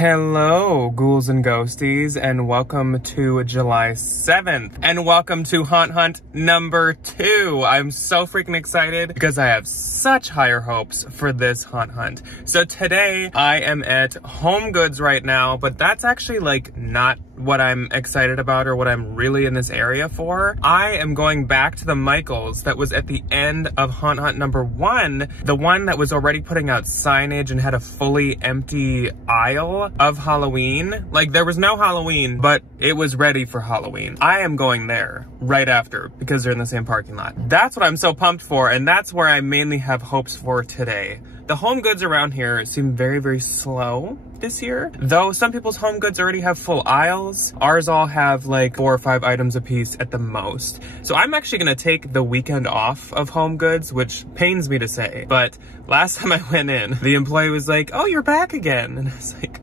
Hello, ghouls and ghosties, and welcome to July 7th, and welcome to Haunt Hunt number 2. I'm so freaking excited because I have such higher hopes for this Haunt Hunt. So today, I am at HomeGoods right now, but that's actually like not what I'm excited about or what I'm really in this area for. I am going back to the Michaels that was at the end of Haunt Hunt number 1, the one that was already putting out signage and had a fully empty aisle of Halloween. Like, there was no Halloween, but it was ready for Halloween. I am going there right after because they're in the same parking lot. That's what I'm so pumped for, and that's where I mainly have hopes for today. The HomeGoods around here seem very, very slow this year. Though some people's HomeGoods already have full aisles, ours all have like 4 or 5 items a piece at the most. So I'm actually gonna take the weekend off of HomeGoods, which pains me to say. But last time I went in, the employee was like, "Oh, you're back again." And I was like,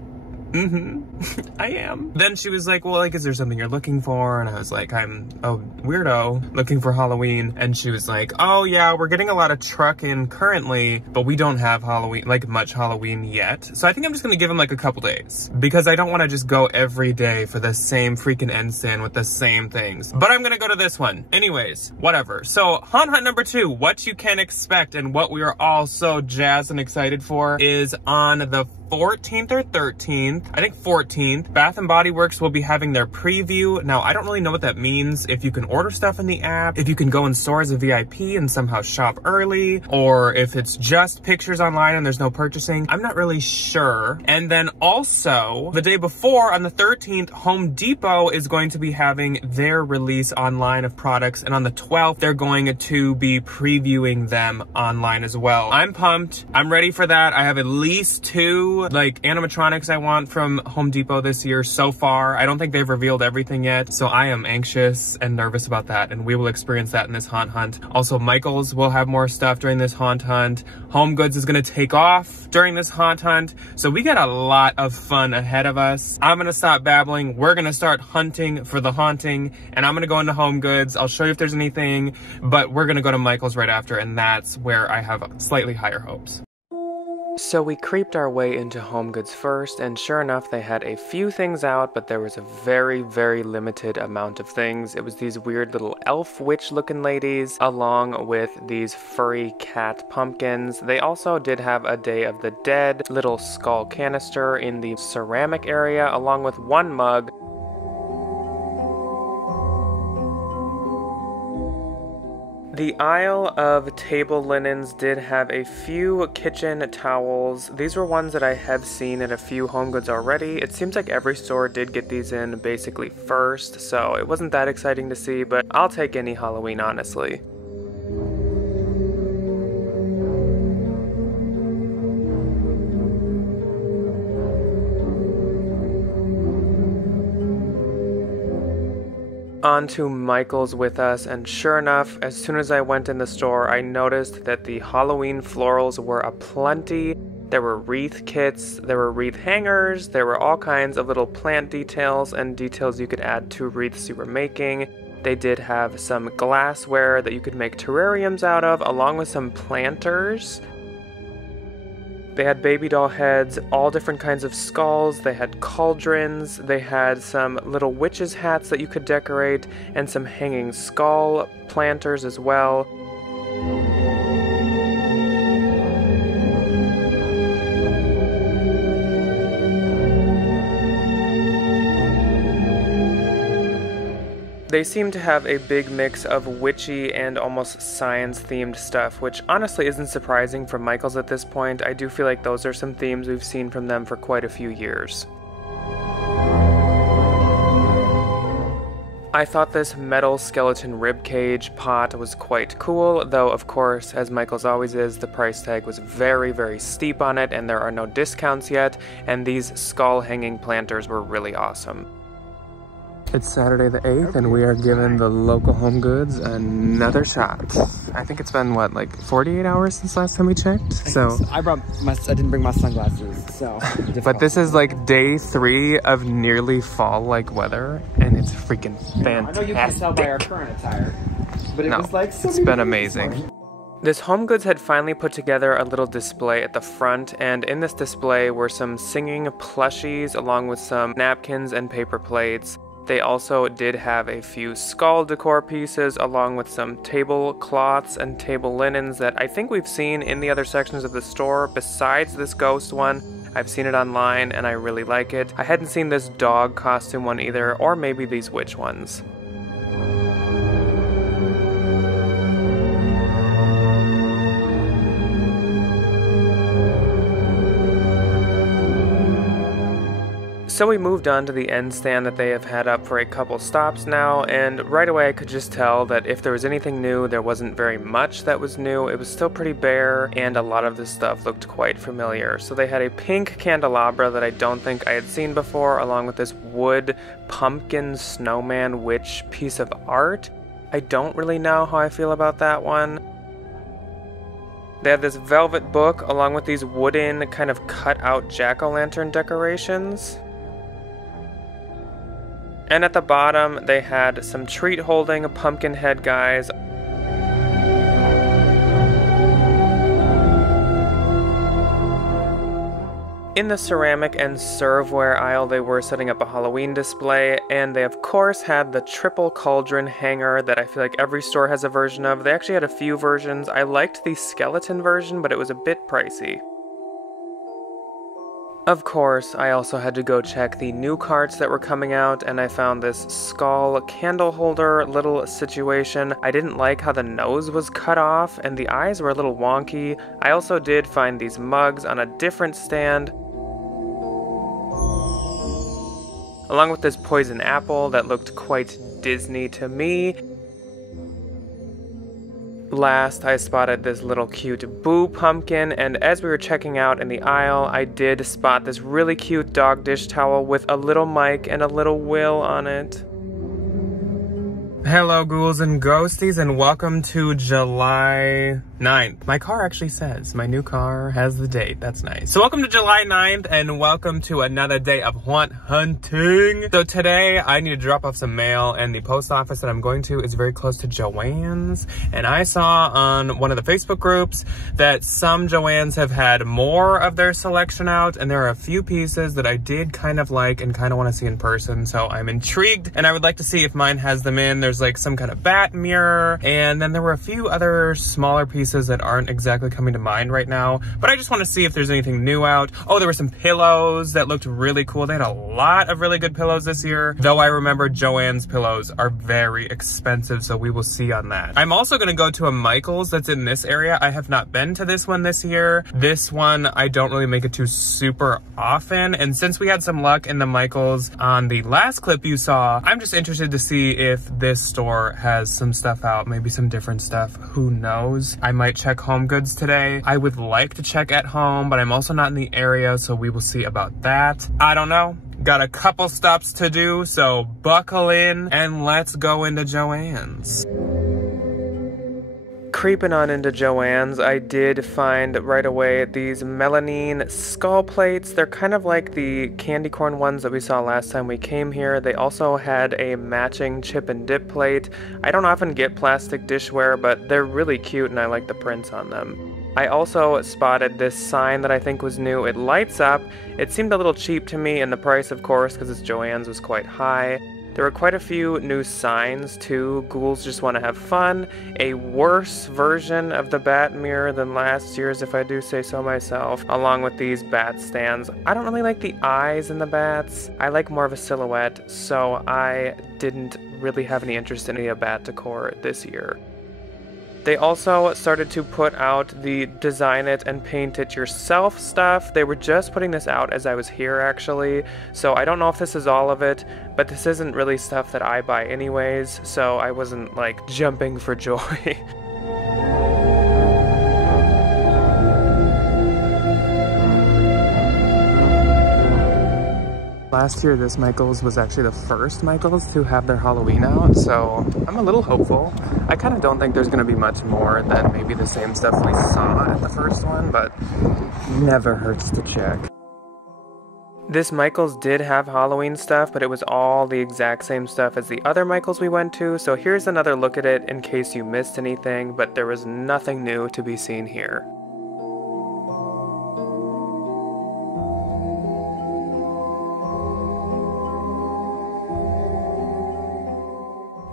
I am. Then she was like, well, like, is there something you're looking for? And I was like, I'm a weirdo looking for Halloween. And she was like, oh yeah, we're getting a lot of truck in currently, but we don't have Halloween, like much Halloween yet. So I think I'm just gonna give them like a couple days because I don't want to just go every day for the same freaking ensign with the same things. But I'm gonna go to this one. Anyways, whatever. So Haunt Hunt number 2, what you can expect and what we are all so jazzed and excited for is on the 14th or 13th, I think 14th, Bath & Body Works will be having their preview. Now, I don't really know what that means, if you can order stuff in the app, if you can go in store as a VIP and somehow shop early, or if it's just pictures online and there's no purchasing. I'm not really sure. And then also, the day before, on the 13th, Home Depot is going to be having their release online of products, and on the 12th, they're going to be previewing them online as well. I'm pumped. I'm ready for that. I have at least 2 like animatronics I want from Home Depot this year so far. I don't think they've revealed everything yet, so I am anxious and nervous about that, and we will experience that in this Haunt Hunt. Also, Michaels will have more stuff during this Haunt Hunt. HomeGoods is gonna take off during this Haunt Hunt, so we got a lot of fun ahead of us. I'm gonna stop babbling. We're gonna start hunting for the haunting, and I'm gonna go into HomeGoods. I'll show you if there's anything, but we're gonna go to Michaels right after, and that's where I have slightly higher hopes. So we creeped our way into HomeGoods first, and sure enough, they had a few things out, but there was a very, very limited amount of things. It was these weird little elf witch looking ladies, along with these furry cat pumpkins. They also did have a Day of the Dead little skull canister in the ceramic area, along with 1 mug. The aisle of table linens did have a few kitchen towels. These were ones that I have seen at a few HomeGoods already. It seems like every store did get these in basically first, so it wasn't that exciting to see, but I'll take any Halloween, honestly. On to Michael's with us, and sure enough, as soon as I went in the store, I noticed that the Halloween florals were aplenty. There were wreath kits, there were wreath hangers, there were all kinds of little plant details and details you could add to wreaths you were making. They did have some glassware that you could make terrariums out of, along with some planters. They had baby doll heads, all different kinds of skulls, they had cauldrons, they had some little witches' hats that you could decorate, and some hanging skull planters as well. They seem to have a big mix of witchy and almost science-themed stuff, which honestly isn't surprising from Michaels at this point. I do feel like those are some themes we've seen from them for quite a few years. I thought this metal skeleton ribcage pot was quite cool, though of course, as Michaels always is, the price tag was very, very steep on it, and there are no discounts yet, and these skull hanging planters were really awesome. It's Saturday the 8th, and we are giving the local HomeGoods another shot. I think it's been, what, like 48 hours since last time we checked? So I didn't bring my sunglasses, so. But this is like day 3 of nearly fall-like weather, and it's freaking fantastic. I know you can tell by our current attire, but it was like so it's been amazing. This HomeGoods had finally put together a little display at the front, and in this display were some singing plushies along with some napkins and paper plates. They also did have a few skull decor pieces along with some tablecloths and table linens that I think we've seen in the other sections of the store besides this ghost one. I've seen it online and I really like it. I hadn't seen this dog costume one either, or maybe these witch ones. So we moved on to the end stand that they have had up for a couple stops now, and right away I could just tell that if there was anything new, there wasn't very much that was new. It was still pretty bare, and a lot of the stuff looked quite familiar. So they had a pink candelabra that I don't think I had seen before, along with this wood pumpkin snowman witch piece of art. I don't really know how I feel about that one. They had this velvet book along with these wooden kind of cut out jack-o'-lantern decorations. And at the bottom, they had some treat holding pumpkin head guys. In the ceramic and serveware aisle, they were setting up a Halloween display, and they of course had the triple cauldron hanger that I feel like every store has a version of. They actually had a few versions. I liked the skeleton version, but it was a bit pricey. Of course, I also had to go check the new carts that were coming out, and I found this skull candle holder little situation. I didn't like how the nose was cut off, and the eyes were a little wonky. I also did find these mugs on a different stand, along with this poison apple that looked quite Disney to me. Last, I spotted this little cute Boo pumpkin, and as we were checking out in the aisle, I did spot this really cute dog dish towel with a little Mike and a little Will on it. Hello ghouls and ghosties, and welcome to July 9th. My car actually says, my new car has the date, that's nice. So welcome to July 9th, and welcome to another day of haunt hunting. So today, I need to drop off some mail, and the post office that I'm going to is very close to Joann's. And I saw on one of the Facebook groups that some Joann's have had more of their selection out, and there are a few pieces that I did kind of like and kind of want to see in person, so I'm intrigued, and I would like to see if mine has them in. There's like some kind of bat mirror, and then there were a few other smaller pieces that aren't exactly coming to mind right now, but I just want to see if there's anything new out. Oh, there were some pillows that looked really cool. They had a lot of really good pillows this year, though I remember Joann's pillows are very expensive, so we will see on that. I'm also going to go to a Michael's that's in this area. I have not been to this one this year. This one, I don't really make it to super often, and since we had some luck in the Michael's on the last clip you saw, I'm just interested to see if this store has some stuff out, maybe some different stuff, who knows. I might check HomeGoods today. I would like to check at home, but I'm also not in the area, so we will see about that. I don't know. Got a couple stops to do, so buckle in and let's go into Joann's. Creeping on into Joann's, I did find right away these melamine skull plates. They're kind of like the candy corn ones that we saw last time we came here. They also had a matching chip and dip plate. I don't often get plastic dishware, but they're really cute and I like the prints on them. I also spotted this sign that I think was new. It lights up. It seemed a little cheap to me, and the price, of course, because it's Joann's, was quite high. There were quite a few new signs too. Ghouls just want to have fun. A worse version of the bat mirror than last year's, if I do say so myself, along with these bat stands. I don't really like the eyes in the bats. I like more of a silhouette, so I didn't really have any interest in any of bat decor this year. They also started to put out the design it and paint it yourself stuff. They were just putting this out as I was here actually, so I don't know if this is all of it, but this isn't really stuff that I buy anyways, so I wasn't like jumping for joy. Last year, this Michael's was actually the first Michael's to have their Halloween out, so I'm a little hopeful. I kind of don't think there's going to be much more than maybe the same stuff we saw at the first one, but never hurts to check. This Michael's did have Halloween stuff, but it was all the exact same stuff as the other Michael's we went to, so here's another look at it in case you missed anything, but there was nothing new to be seen here.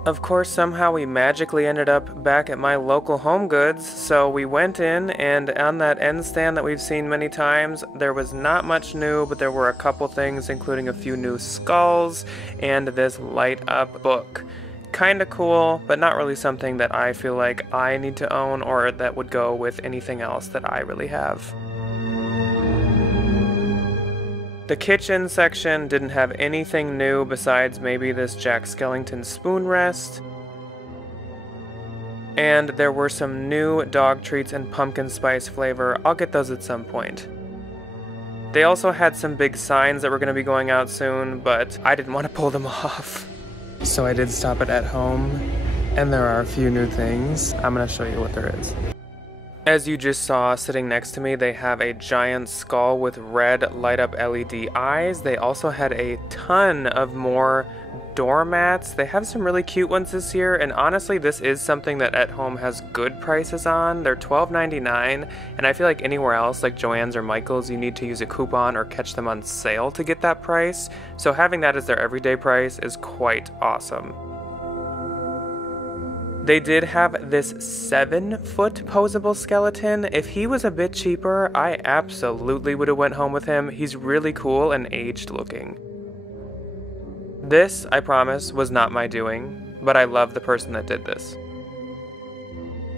Of course, somehow we magically ended up back at my local HomeGoods, so we went in, and on that end stand that we've seen many times, there was not much new, but there were a couple things, including a few new skulls and this light-up book. Kinda cool, but not really something that I feel like I need to own or that would go with anything else that I really have. The kitchen section didn't have anything new besides maybe this Jack Skellington spoon rest. And there were some new dog treats in pumpkin spice flavor. I'll get those at some point. They also had some big signs that were going to be going out soon, but I didn't want to pull them off. So I did stop it at home, and there are a few new things. I'm going to show you what there is. As you just saw sitting next to me, they have a giant skull with red light-up LED eyes. They also had a ton of more doormats. They have some really cute ones this year, and honestly, this is something that At Home has good prices on. They're $12.99, and I feel like anywhere else, like Joann's or Michael's, you need to use a coupon or catch them on sale to get that price. So having that as their everyday price is quite awesome. They did have this 7-foot posable skeleton. If he was a bit cheaper, I absolutely would have went home with him. He's really cool and aged looking. This, I promise, was not my doing, but I love the person that did this.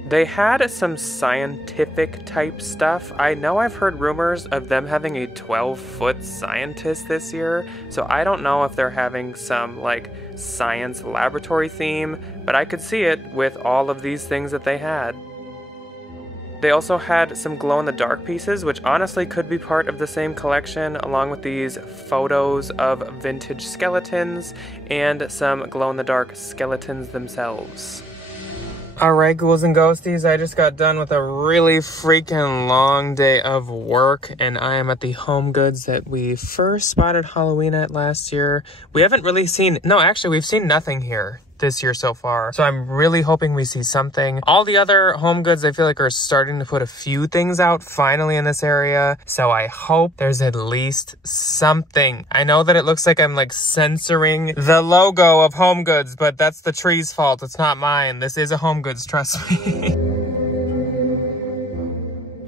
They had some scientific type stuff. I know I've heard rumors of them having a 12-foot scientist this year, so I don't know if they're having some like science laboratory theme, but I could see it with all of these things that they had. They also had some glow-in-the-dark pieces, which honestly could be part of the same collection, along with these photos of vintage skeletons and some glow-in-the-dark skeletons themselves. Alright, ghouls and ghosties, I just got done with a really freaking long day of work, and I am at the HomeGoods that we first spotted Halloween at last year. We haven't really seen, no, actually, we've seen nothing here this year so far, so I'm really hoping we see something. All the other HomeGoods I feel like are starting to put a few things out finally in this area, so I hope there's at least something. I know that it looks like I'm like censoring the logo of HomeGoods, but that's the tree's fault, it's not mine. This is a HomeGoods, trust me.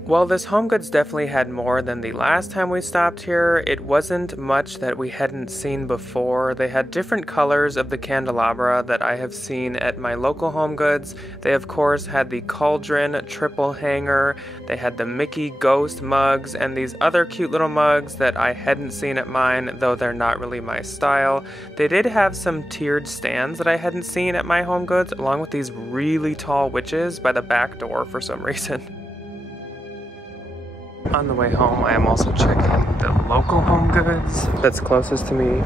Well, this HomeGoods definitely had more than the last time we stopped here. It wasn't much that we hadn't seen before. They had different colors of the candelabra that I have seen at my local HomeGoods. They, of course, had the cauldron triple hanger. They had the Mickey ghost mugs and these other cute little mugs that I hadn't seen at mine, though they're not really my style. They did have some tiered stands that I hadn't seen at my HomeGoods, along with these really tall witches by the back door for some reason. On the way home, I am also checking the local HomeGoods that's closest to me.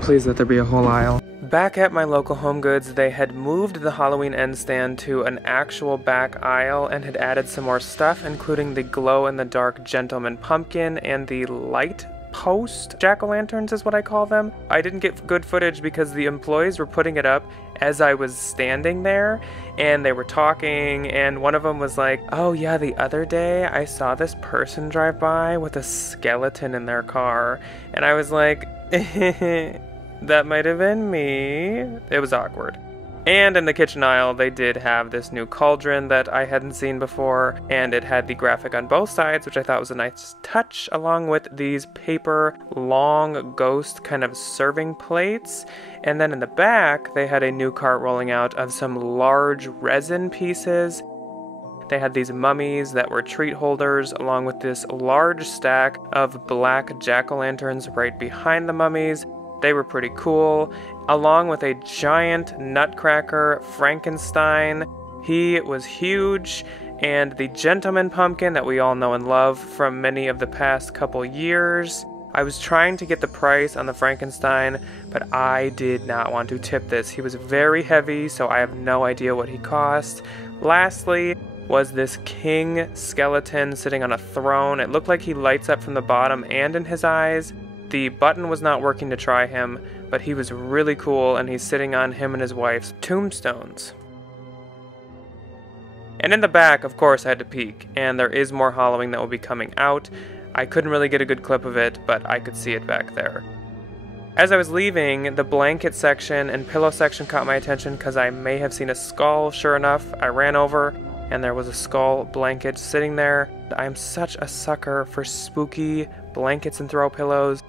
Please let there be a whole aisle. Back at my local HomeGoods, they had moved the Halloween end stand to an actual back aisle and had added some more stuff, including the glow-in-the-dark gentleman pumpkin and the light post jack-o'-lanterns is what I call them. I didn't get good footage because the employees were putting it up as I was standing there, and they were talking, and one of them was like, oh yeah, the other day I saw this person drive by with a skeleton in their car, and I was like, that might have been me. It was awkward. And in the kitchen aisle, they did have this new cauldron that I hadn't seen before, and it had the graphic on both sides, which I thought was a nice touch, along with these paper long ghost kind of serving plates. And then in the back, they had a new cart rolling out of some large resin pieces. They had these mummies that were treat holders, along with this large stack of black jack-o'-lanterns right behind the mummies. They were pretty cool, along with a giant nutcracker Frankenstein. He was huge, and the gentleman pumpkin that we all know and love from many of the past couple years. I was trying to get the price on the Frankenstein, but I did not want to tip this. He was very heavy, so I have no idea what he cost. Lastly was this king skeleton sitting on a throne. It looked like he lights up from the bottom and in his eyes. The button was not working to try him, but he was really cool, and he's sitting on him and his wife's tombstones. And in the back, of course, I had to peek, and there is more Halloween that will be coming out. I couldn't really get a good clip of it, but I could see it back there. As I was leaving, the blanket section and pillow section caught my attention because I may have seen a skull. Sure enough, I ran over, and there was a skull blanket sitting there. I am such a sucker for spooky blankets and throw pillows.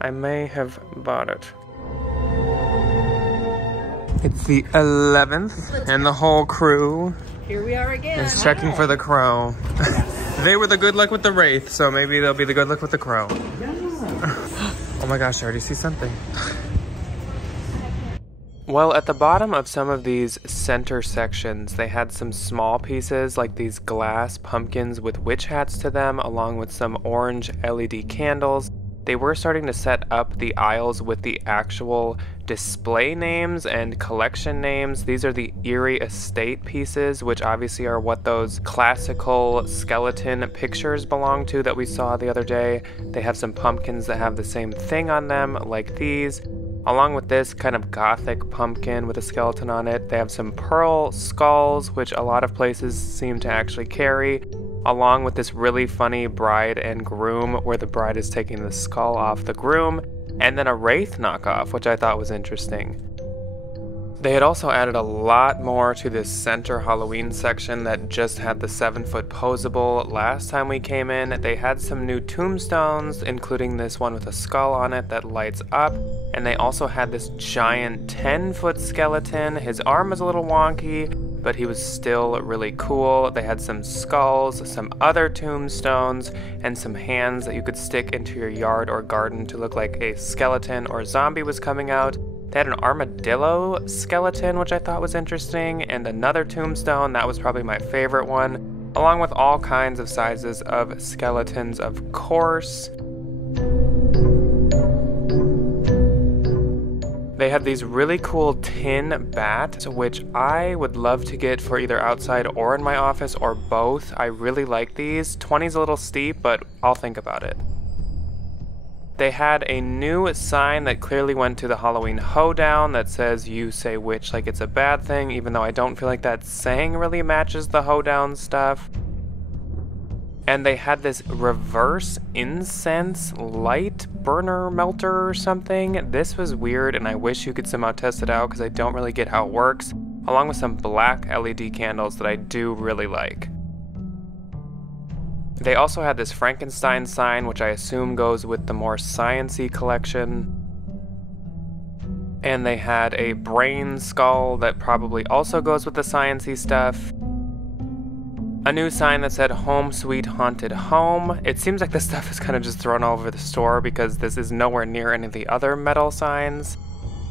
I may have bought it. It's the 11th, and the whole crew here we are again. Is checking for the crow. They were the good luck with the wraith, so maybe they'll be the good luck with the crow. Yeah. Oh my gosh, I already see something. Well, at the bottom of some of these center sections, they had some small pieces like these glass pumpkins with witch hats to them, along with some orange LED candles. They were starting to set up the aisles with the actual display names and collection names. These are the Erie Estate pieces, which obviously are what those classical skeleton pictures belong to that we saw the other day. They have some pumpkins that have the same thing on them, like these. Along with this kind of gothic pumpkin with a skeleton on it. They have some pearl skulls, which a lot of places seem to actually carry, along with this really funny bride and groom where the bride is taking the skull off the groom, and then a wraith knockoff, which I thought was interesting. They had also added a lot more to this center Halloween section that just had the 7-foot posable. Last time we came in, they had some new tombstones, including this one with a skull on it that lights up, and they also had this giant 10-foot skeleton. His arm was a little wonky, but he was still really cool. They had some skulls, some other tombstones, and some hands that you could stick into your yard or garden to look like a skeleton or zombie was coming out. They had an armadillo skeleton, which I thought was interesting, and another tombstone. That was probably my favorite one, along with all kinds of sizes of skeletons, of course. They had these really cool tin bats, which I would love to get for either outside or in my office, or both. I really like these. 20's a little steep, but I'll think about it. They had a new sign that clearly went to the Halloween hoedown that says "you say witch" like it's a bad thing, even though I don't feel like that saying really matches the hoedown stuff. And they had this reverse incense light burner melter or something. This was weird, and I wish you could somehow test it out because I don't really get how it works, along with some black LED candles that I do really like. They also had this Frankenstein sign, which I assume goes with the more science-y collection. And they had a brain skull that probably also goes with the science-y stuff. A new sign that said "Home Sweet Haunted Home." It seems like this stuff is kind of just thrown all over the store because this is nowhere near any of the other metal signs.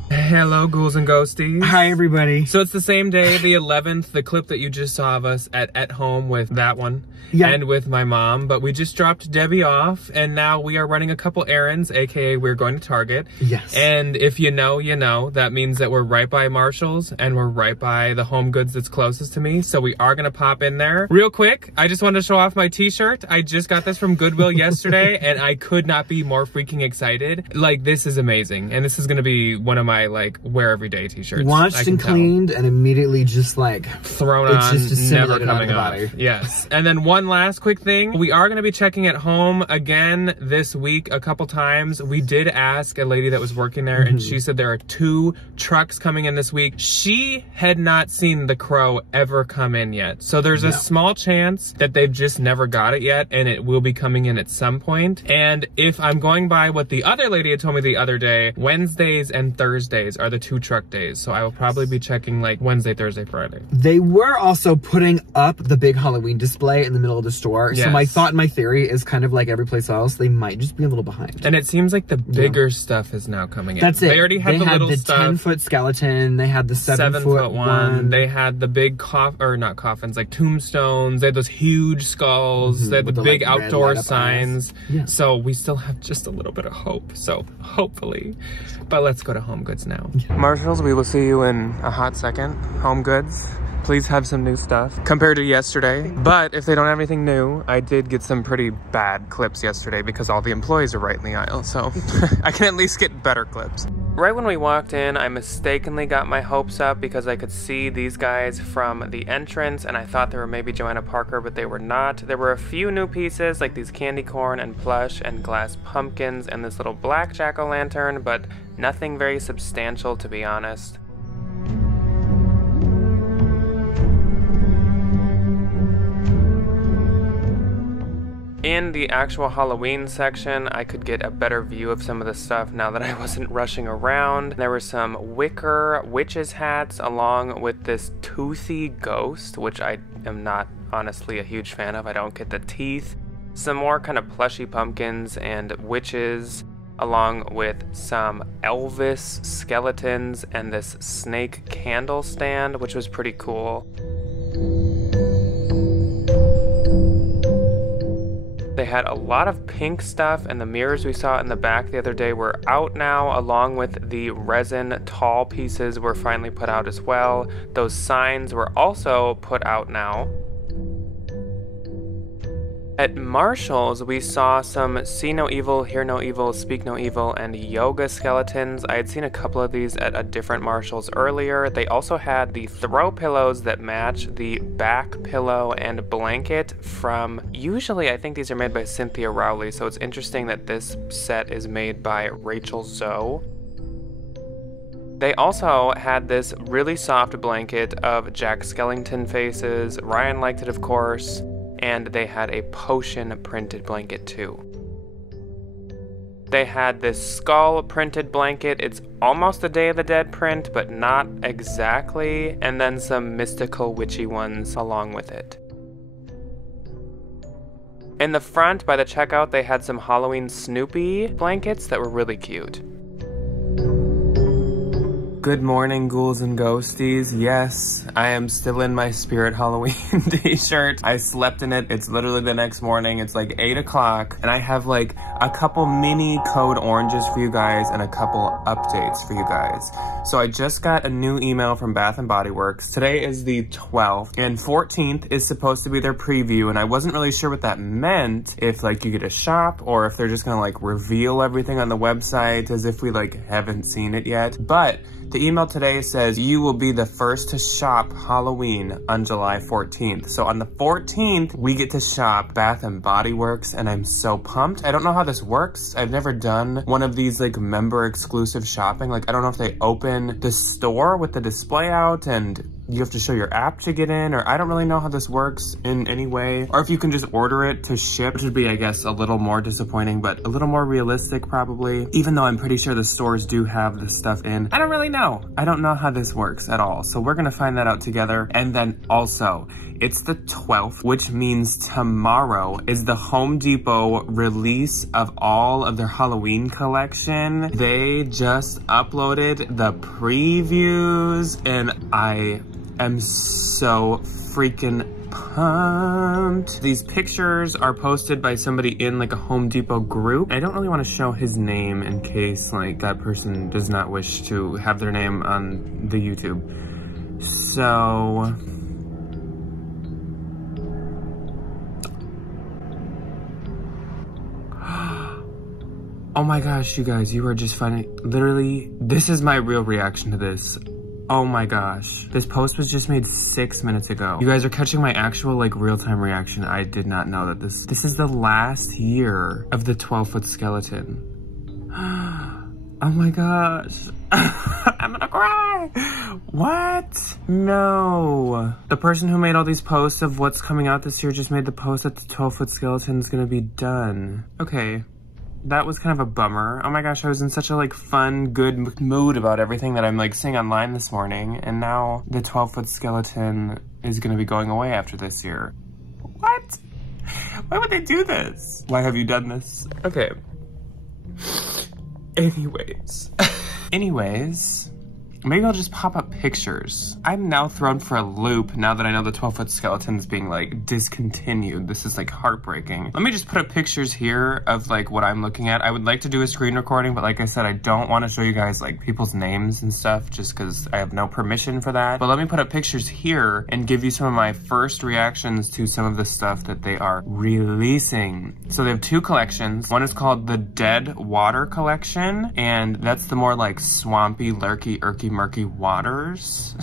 Hello, ghouls and ghosties. Hi, everybody. So it's the same day, the 11th, the clip that you just saw of us at home with that one. Yeah. And with my mom, but we just dropped Debbie off, and now we are running a couple errands, aka we're going to Target. Yes. And if you know, you know. That means that we're right by Marshall's, and we're right by the HomeGoods that's closest to me, so we are gonna pop in there. Real quick, I just wanted to show off my t-shirt. I just got this from Goodwill yesterday, and I could not be more freaking excited. Like, this is amazing, and this is gonna be one of my, like, wear everyday t-shirts. Washed and cleaned, and immediately just, like, thrown on, just never coming off. body. Yes. And then one last quick thing. We are going to be checking at home again this week a couple times. We did ask a lady that was working there, and she said there are 2 trucks coming in this week. She had not seen the crow ever come in yet. So there's a small chance that they've just never got it yet, and it will be coming in at some point. And if I'm going by what the other lady had told me the other day, Wednesdays and Thursdays are the 2 truck days. So I will probably be checking like Wednesday, Thursday, Friday. They were also putting up the big Halloween display in the middle of the store. Yes. So my thought and my theory is kind of like every place else, they might just be a little behind. And it seems like the bigger stuff is now coming in. That's it. They already had the little stuff. 10-foot skeleton. They had the 7-foot one. They had the big not coffins, like tombstones. They had those huge skulls. They had the big outdoor signs. Yeah. So we still have just a little bit of hope. So hopefully. But let's go to HomeGoods now. Yeah. Marshalls, we will see you in a hot second. HomeGoods. Please have some new stuff compared to yesterday. But if they don't have anything new, I did get some pretty bad clips yesterday because all the employees are right in the aisle. So I can at least get better clips. Right when we walked in, I mistakenly got my hopes up because I could see these guys from the entrance and I thought they were maybe Joanna Parker, but they were not. There were a few new pieces like these candy corn and plush and glass pumpkins and this little black jack-o'-lantern, but nothing very substantial, to be honest. In the actual Halloween section, I could get a better view of some of the stuff now that I wasn't rushing around. There were some wicker witches hats along with this toothy ghost, which I am not honestly a huge fan of. I don't get the teeth. Some more kind of plushy pumpkins and witches, along with some Elvis skeletons and this snake candle stand, which was pretty cool. They had a lot of pink stuff, and the mirrors we saw in the back the other day were out now, along with the resin tall pieces were finally put out as well. Those signs were also put out now. At Marshall's, we saw some See No Evil, Hear No Evil, Speak No Evil, and yoga skeletons. I had seen a couple of these at a different Marshall's earlier. They also had the throw pillows that match the back pillow and blanket from, usually I think these are made by Cynthia Rowley, so it's interesting that this set is made by Rachel Zoe. They also had this really soft blanket of Jack Skellington faces. Ryan liked it, of course. And they had a potion printed blanket too. They had this skull printed blanket. It's almost a Day of the Dead print, but not exactly. And then some mystical witchy ones along with it. In the front by the checkout, they had some Halloween Snoopy blankets that were really cute. Good morning, ghouls and ghosties. Yes, I am still in my Spirit Halloween t-shirt. I slept in it. It's literally the next morning. It's like 8 o'clock, and I have like a couple mini code oranges for you guys and a couple updates for you guys. So I just got a new email from Bath & Body Works. Today is the 12th, and 14th is supposed to be their preview, and I wasn't really sure what that meant, if like you get a shop or if they're just gonna like reveal everything on the website as if we like haven't seen it yet. But the email today says you will be the first to shop Halloween on July 14th. So on the 14th, we get to shop Bath & Body Works, and I'm so pumped. I don't know how this works. I've never done one of these like member exclusive shopping. Like, I don't know if they open the store with the display out and you have to show your app to get in, or I don't really know how this works in any way, or if you can just order it to ship, which would be, I guess, a little more disappointing, but a little more realistic probably, even though I'm pretty sure the stores do have this stuff in. I don't really know. I don't know how this works at all, so we're gonna find that out together. And then also, it's the 12th, which means tomorrow is the Home Depot release of all of their Halloween collection. They just uploaded the previews, and I am so freaking pumped. These pictures are posted by somebody in like a Home Depot group. I don't really want to show his name in case like that person does not wish to have their name on the YouTube. So oh my gosh, you guys, you are just finding, literally, this is my real reaction to this. Oh my gosh. This post was just made 6 minutes ago. You guys are catching my actual like real-time reaction. I did not know that this is the last year of the 12-foot skeleton. Oh my gosh. I'm gonna cry. What? No. The person who made all these posts of what's coming out this year just made the post that the 12-foot skeleton is gonna be done. Okay. That was kind of a bummer. Oh my gosh, I was in such a like fun, good mood about everything that I'm like seeing online this morning, and now the 12-foot skeleton is gonna be going away after this year. What? Why would they do this? Why have you done this? Okay. Anyways. Maybe I'll just pop up pictures. I'm now thrown for a loop now that I know the 12-foot skeleton is being like discontinued. This is like heartbreaking. Let me just put up pictures here of like what I'm looking at. I would like to do a screen recording, but like I said, I don't want to show you guys like people's names and stuff just because I have no permission for that. But let me put up pictures here and give you some of my first reactions to some of the stuff that they are releasing. So they have two collections. One is called the Dead Water Collection, and that's the more like swampy, lurky, murky waters.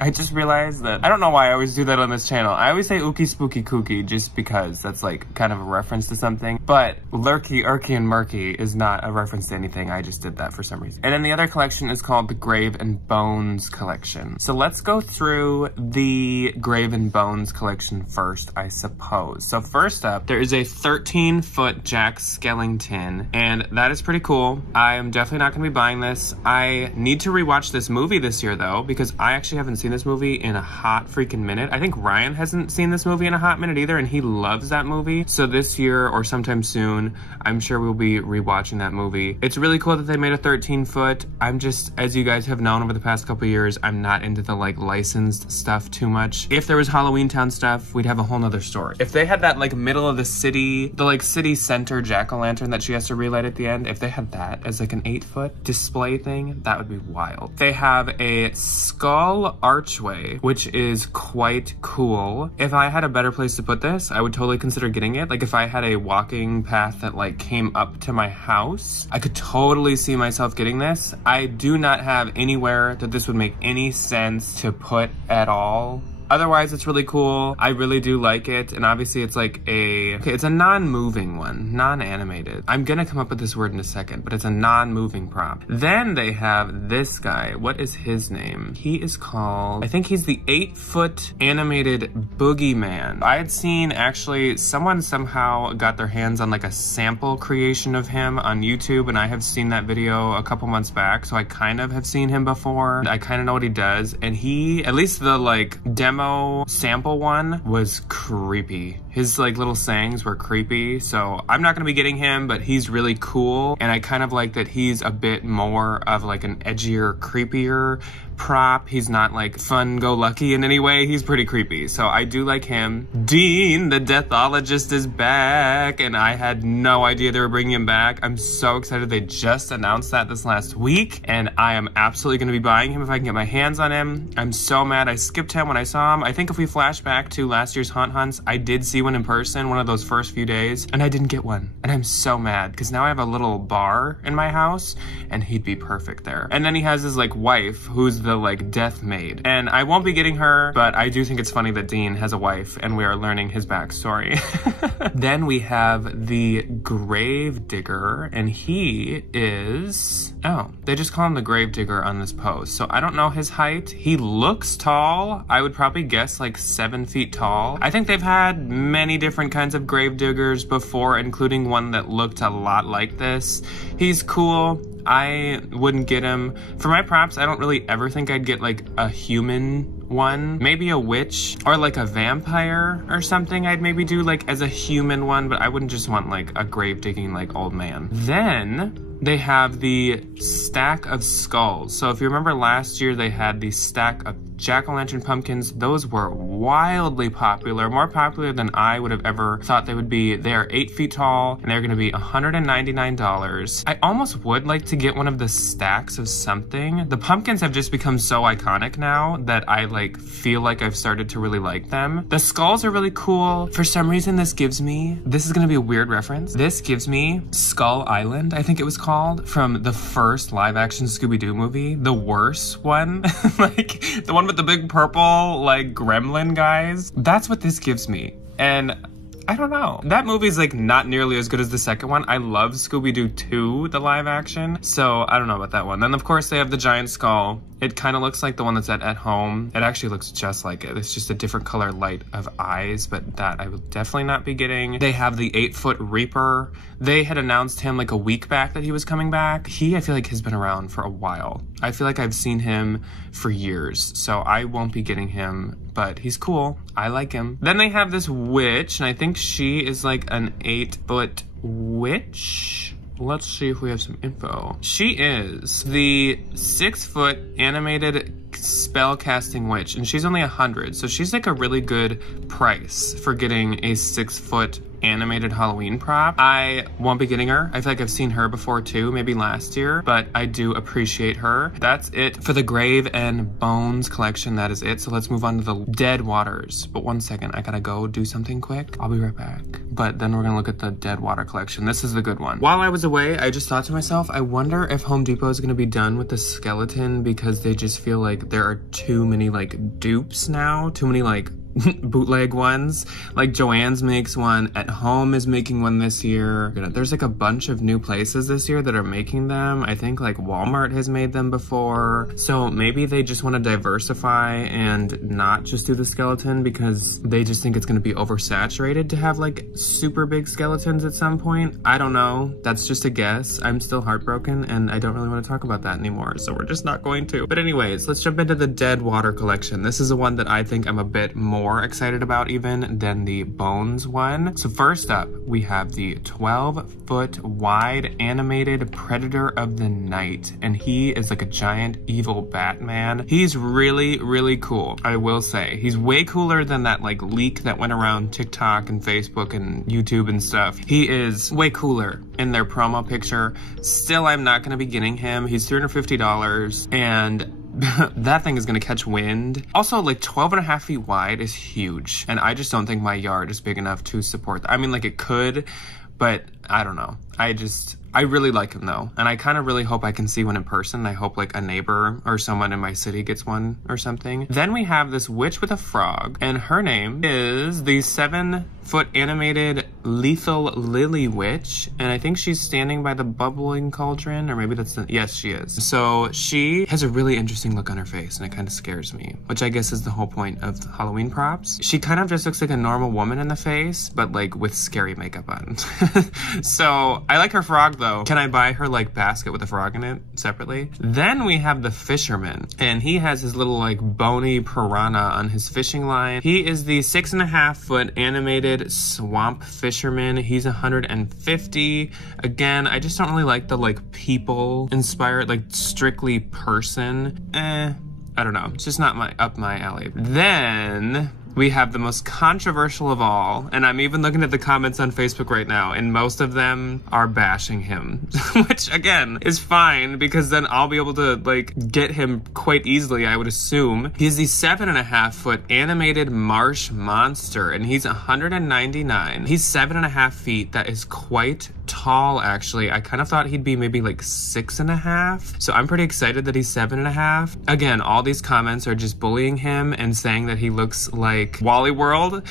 I just realized that, I don't know why I always do that on this channel. I always say ookie spooky kooky just because that's like kind of a reference to something. But lurky, urky, and murky is not a reference to anything. I just did that for some reason. And then the other collection is called the Grave and Bones Collection. So let's go through the Grave and Bones Collection first, I suppose. So first up, there is a 13-foot Jack Skellington, and that is pretty cool. I am definitely not gonna be buying this. I need to rewatch this movie this year though, because I actually haven't seen this movie in a hot freaking minute. I think Ryan hasn't seen this movie in a hot minute either, and he loves that movie. So this year or sometime soon, I'm sure we'll be rewatching that movie. It's really cool that they made a 13-foot. I'm just, as you guys have known over the past couple years, I'm not into the like licensed stuff too much. If there was Halloween Town stuff, we'd have a whole nother story. If they had that like middle of the city, the like city center jack-o'-lantern that she has to relight at the end, if they had that as like an 8-foot display thing, that would be wild. They have a skull archway, which is quite cool. If I had a better place to put this, I would totally consider getting it. Like if I had a walking path that like came up to my house, I could totally see myself getting this. I do not have anywhere that this would make any sense to put at all. Otherwise, it's really cool. I really do like it. And obviously it's like it's a non-moving one, non-animated. I'm gonna come up with this word in a second, but it's a non-moving prop. Then they have this guy. What is his name? He is called, I think he's the 8-foot animated boogeyman. I had seen actually someone somehow got their hands on like a sample creation of him on YouTube, and I have seen that video a couple months back. So I kind of have seen him before. I kind of know what he does. And he, at least the like demo sample one was creepy. His like little sayings were creepy, so I'm not gonna be getting him, but he's really cool, and I kind of like that he's a bit more of like an edgier, creepier prop. He's not like fun-go-lucky in any way. He's pretty creepy, so I do like him. Dean, the Deathologist, is back, and I had no idea they were bringing him back. I'm so excited. They just announced that this last week, and I am absolutely gonna be buying him if I can get my hands on him. I'm so mad I skipped him when I saw him. I think if we flash back to last year's Haunt Hunts, I did see one in person one of those first few days, and I didn't get one. And I'm so mad, because now I have a little bar in my house, and he'd be perfect there. And then he has his like wife, who's the like death maid, and I won't be getting her, but I do think it's funny that Dean has a wife and we are learning his backstory. Then we have the Grave Digger, and he is, oh, they just call him the Grave Digger on this post, so I don't know his height. He looks tall. I would probably guess like 7 feet tall. I think they've had many different kinds of grave diggers before, including one that looked a lot like this. He's cool. I wouldn't get him. For my props, I don't really ever think I'd get like a human one. Maybe a witch or like a vampire or something I'd maybe do like as a human one, but I wouldn't just want like a grave digging like old man. Then they have the stack of skulls. So if you remember last year, they had the stack of jack-o'-lantern pumpkins. Those were wildly popular, more popular than I would have ever thought they would be. They are 8 feet tall, and they're gonna be $199. I almost would like to get one of the stacks of something. The pumpkins have just become so iconic now that I like feel like I've started to really like them. The skulls are really cool. For some reason, this is gonna be a weird reference. This gives me Skull Island, I think it was called, from the first live-action Scooby-Doo movie, the worst one. Like the one with the big purple like gremlin guys. That's what this gives me. And I don't know. That movie's like not nearly as good as the second one. I love Scooby-Doo 2, the live action. So I don't know about that one. Then of course they have the giant skull. It kind of looks like the one that's at home. It actually looks just like it. It's just a different color light of eyes, but that I will definitely not be getting. They have the 8-foot Reaper. They had announced him like a week back that he was coming back. He, I feel like, has been around for a while. I feel like I've seen him for years, so I won't be getting him, but he's cool. I like him. Then they have this witch, and I think she is like an 8-foot witch. let's see if we have some info. She is the 6-foot animated spell casting witch, and she's only 100, so she's like a really good price for getting a 6-foot animated Halloween prop. I won't be getting her. I feel like I've seen her before too, maybe last year, but I do appreciate her. That's it for the Grave and Bones collection. That is it. So let's move on to the Dead Waters. But one second, I gotta go do something quick. I'll be right back. But then we're gonna look at the Dead Water collection. This is the good one. While I was away, I just thought to myself, I wonder if Home Depot is gonna be done with the skeleton because they just feel like there are too many like dupes now, too many like bootleg ones. Like Joann's makes one, At Home is making one this year. There's like a bunch of new places this year that are making them. I think like Walmart has made them before. So maybe they just want to diversify and not just do the skeleton because they just think it's going to be oversaturated to have like super big skeletons at some point. I don't know. That's just a guess. I'm still heartbroken and I don't really want to talk about that anymore. So we're just not going to. But anyways, let's jump into the Dead Water collection. This is the one that I think I'm a bit more excited about even than the Bones one. So first up, we have the 12-foot wide animated Predator of the Night, and he is like a giant evil Batman. He's really, really cool, I will say. He's way cooler than that like leak that went around TikTok and Facebook and YouTube and stuff. He is way cooler in their promo picture. Still, I'm not gonna be getting him. He's $350 and that thing is gonna catch wind. Also, like 12.5 feet wide is huge. And I just don't think my yard is big enough to support that. I mean, like it could, but I don't know. I really like him though. And I kind of really hope I can see one in person. I hope like a neighbor or someone in my city gets one or something. Then we have this witch with a frog, and her name is the 7-foot animated Lethal Lily Witch. And I think she's standing by the bubbling cauldron, or maybe that's the, yes, she is. So she has a really interesting look on her face and it kind of scares me, which I guess is the whole point of Halloween props. She kind of just looks like a normal woman in the face, but like with scary makeup on. So I like her frog though. Can I buy her like basket with a frog in it separately? Then we have the fisherman, and he has his little like bony piranha on his fishing line. He is the 6.5-foot animated swamp fisherman. He's 150. Again, I just don't really like the like people inspired, like strictly person. I don't know. It's just not up my alley. Then we have the most controversial of all, and I'm even looking at the comments on Facebook right now, and most of them are bashing him, which again is fine because then I'll be able to like get him quite easily, I would assume. He's the 7.5-foot animated marsh monster, and he's 199. He's 7.5 feet. That is quite tall, actually. I kind of thought he'd be maybe like 6.5. So I'm pretty excited that he's 7.5. Again, all these comments are just bullying him and saying that he looks like Wally World.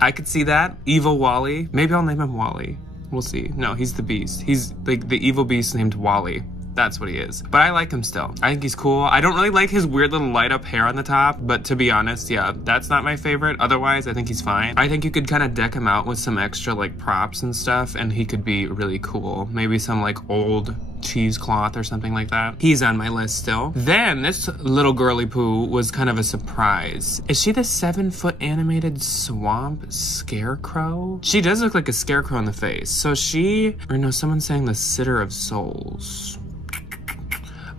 I could see that. Evil Wally. Maybe I'll name him Wally. We'll see. No, he's the beast. He's like the evil beast named Wally. That's what he is. But I like him still. I think he's cool. I don't really like his weird little light up hair on the top, but to be honest, yeah, that's not my favorite. Otherwise, I think he's fine. I think you could kind of deck him out with some extra like props and stuff, and he could be really cool. Maybe some like old cheesecloth or something like that. He's on my list still. Then this little girly poo was kind of a surprise. Is she the 7-foot animated swamp scarecrow? She does look like a scarecrow in the face. So she, or no, someone's saying the sitter of souls.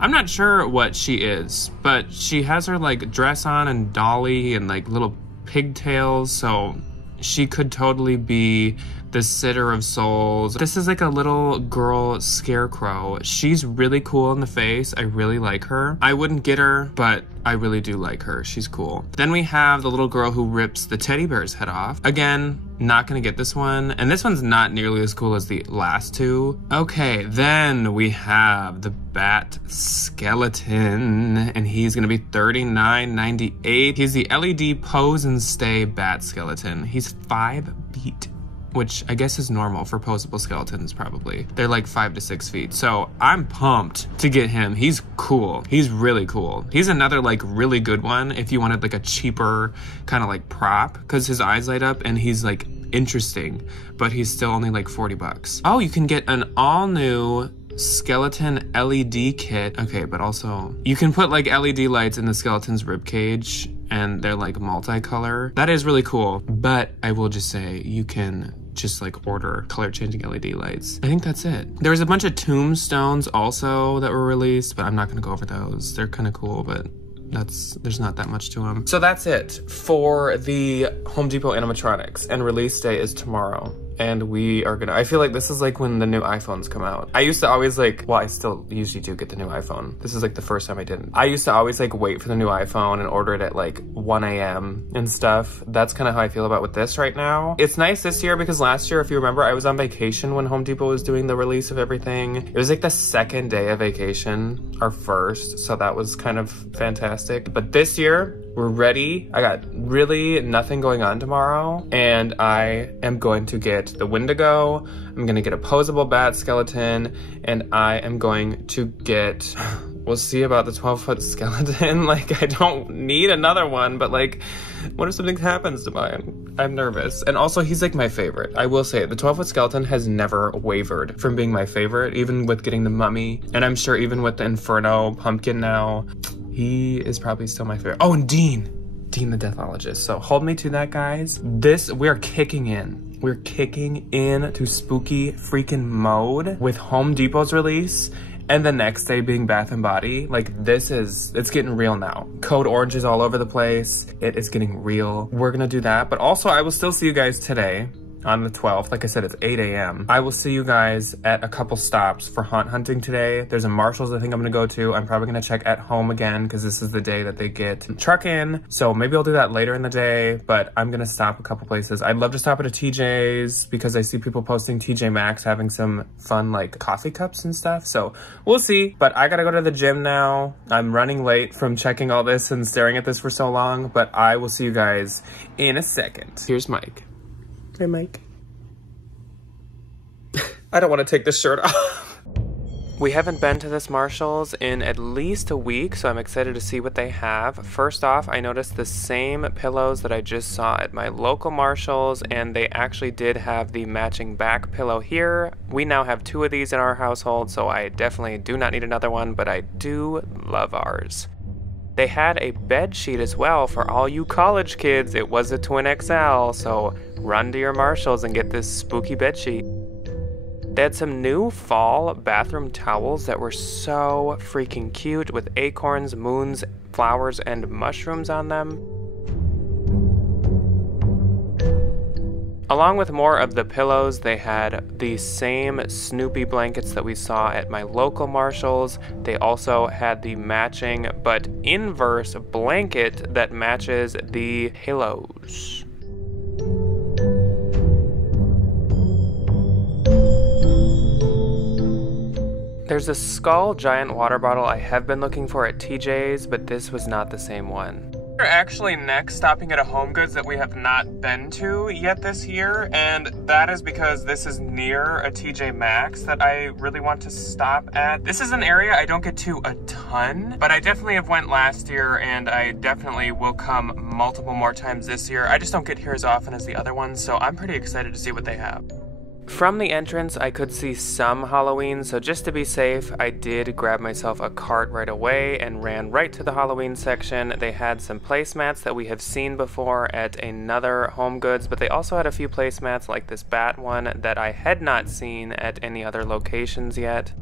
I'm not sure what she is, but she has her like dress on and dolly and like little pigtails, so she could totally be the sitter of souls. This is like a little girl scarecrow. She's really cool in the face. I really like her. I wouldn't get her, but I really do like her. She's cool. Then we have the little girl who rips the teddy bear's head off. Again, not gonna get this one. And this one's not nearly as cool as the last two. Okay, then we have the bat skeleton, and he's gonna be $39.98. He's the LED pose and stay bat skeleton. He's 5 feet. Which I guess is normal for posable skeletons, probably. They're like 5 to 6 feet. So I'm pumped to get him. He's cool. He's really cool. He's another like really good one if you wanted like a cheaper kind of like prop, because his eyes light up and he's like interesting, but he's still only like 40 bucks. Oh, you can get an all new skeleton LED kit. Okay, but also you can put like LED lights in the skeleton's rib cage, and they're like multicolor. That is really cool, but I will just say you can just like order color changing LED lights. I think that's it. There was a bunch of tombstones also that were released, but I'm not gonna go over those. They're kind of cool, but there's not that much to them. So that's it for the Home Depot animatronics, and release day is tomorrow. And we are gonna, I feel like this is like when the new iPhones come out. I used to always like, well, I still usually do get the new iPhone. This is like the first time I didn't. I used to always like wait for the new iPhone and order it at like 1 a.m. and stuff. That's kind of how I feel about with this right now. It's nice this year because last year, if you remember, I was on vacation when Home Depot was doing the release of everything. It was like the second day of vacation, our first. So that was kind of fantastic. But this year, we're ready. I got really nothing going on tomorrow, and I am going to get the Wendigo. I'm gonna get a posable bat skeleton, and I am going to get, we'll see about the 12-foot skeleton. Like, I don't need another one, but like, what if something happens to mine? I'm nervous. And also, he's like my favorite. I will say it, the 12-foot skeleton has never wavered from being my favorite, even with getting the mummy, and I'm sure even with the Inferno pumpkin now. He is probably still my favorite. Oh, and Dean the Deathologist. So hold me to that, guys. We are kicking in. We're kicking in to spooky freaking mode with Home Depot's release, and the next day being Bath & Body. Like, it's getting real now. Code Orange is all over the place. It is getting real. We're gonna do that, but also I will still see you guys today on the 12th. Like I said, it's 8 a.m. I will see you guys at a couple stops for haunt hunting today. There's a Marshall's I think I'm gonna go to. I'm probably gonna check at home again because this is the day that they get truck in. So maybe I'll do that later in the day, but I'm gonna stop a couple places. I'd love to stop at a TJ's because I see people posting TJ Maxx having some fun like coffee cups and stuff. So we'll see, but I gotta go to the gym now. I'm running late from checking all this and staring at this for so long, but I will see you guys in a second. Here's Mike. Hey, Mike. I don't want to take this shirt off. We haven't been to this Marshall's in at least a week, so I'm excited to see what they have. First off, I noticed the same pillows that I just saw at my local Marshall's, and they actually did have the matching back pillow here. We now have 2 of these in our household, so I definitely do not need another one, but I do love ours. They had a bed sheet as well for all you college kids. It was a twin XL, so run to your Marshalls and get this spooky bed sheet. They had some new fall bathroom towels that were so freaking cute with acorns, moons, flowers, and mushrooms on them. Along with more of the pillows, they had the same Snoopy blankets that we saw at my local Marshall's. They also had the matching but inverse blanket that matches the pillows. There's a skull giant water bottle I have been looking for at TJ's, but this was not the same one. We're actually next stopping at a HomeGoods that we have not been to yet this year, and that is because this is near a TJ Maxx that I really want to stop at. This is an area I don't get to a ton, but I definitely have went last year, and I definitely will come multiple more times this year. I just don't get here as often as the other ones, so I'm pretty excited to see what they have. From the entrance, I could see some Halloween, so just to be safe, I did grab myself a cart right away and ran right to the Halloween section. They had some placemats that we have seen before at another HomeGoods, but they also had a few placemats like this bat one that I had not seen at any other locations yet.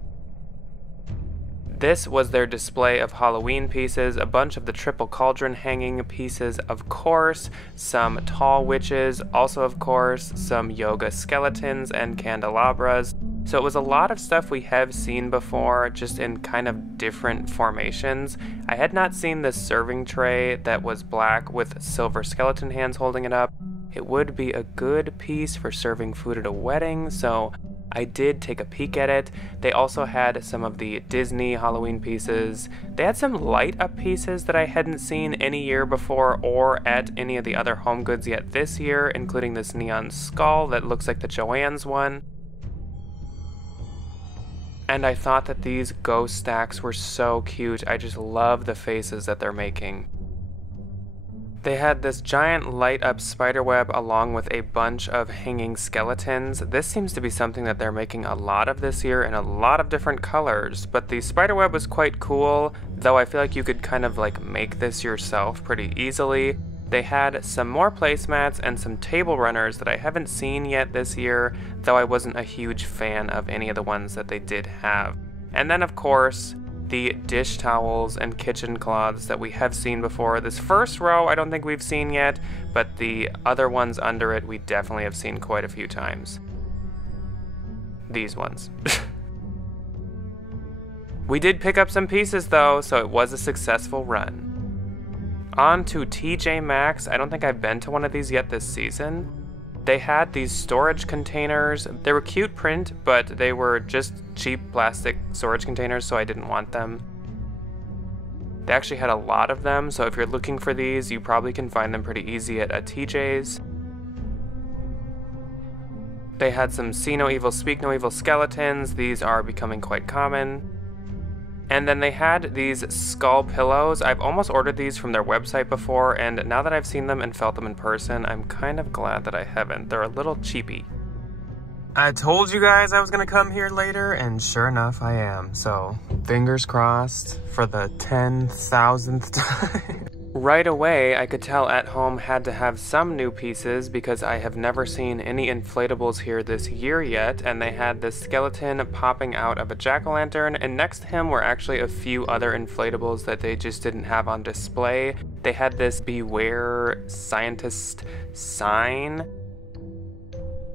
This was their display of Halloween pieces, a bunch of the triple cauldron hanging pieces, of course, some tall witches, also of course, some yoga skeletons and candelabras. So it was a lot of stuff we have seen before, just in kind of different formations. I had not seen this serving tray that was black with silver skeleton hands holding it up. It would be a good piece for serving food at a wedding, so I did take a peek at it. They also had some of the Disney Halloween pieces. They had some light up pieces that I hadn't seen any year before or at any of the other HomeGoods yet this year, including this neon skull that looks like the Joann's one. And I thought that these ghost stacks were so cute. I just love the faces that they're making. They had this giant light up spiderweb along with a bunch of hanging skeletons. This seems to be something that they're making a lot of this year in a lot of different colors, but the spiderweb was quite cool, though I feel like you could kind of like make this yourself pretty easily. They had some more placemats and some table runners that I haven't seen yet this year, though I wasn't a huge fan of any of the ones that they did have. And then of course, the dish towels and kitchen cloths that we have seen before. This first row I don't think we've seen yet, but the other ones under it we definitely have seen quite a few times. These ones. We did pick up some pieces though, so it was a successful run. On to TJ Maxx. I don't think I've been to one of these yet this season. They had these storage containers. They were cute print, but they were just cheap plastic storage containers, so I didn't want them. They actually had a lot of them, so if you're looking for these, you probably can find them pretty easy at a TJ's. They had some See No Evil, Speak No Evil skeletons. These are becoming quite common. And then they had these skull pillows. I've almost ordered these from their website before, and now that I've seen them and felt them in person, I'm kind of glad that I haven't. They're a little cheapy. I told you guys I was gonna come here later, and sure enough, I am. So, fingers crossed for the 10,000th time. Right away, I could tell At Home had to have some new pieces because I have never seen any inflatables here this year yet, and they had this skeleton popping out of a jack-o'-lantern, and next to him were actually a few other inflatables that they just didn't have on display. They had this Beware Scientist sign,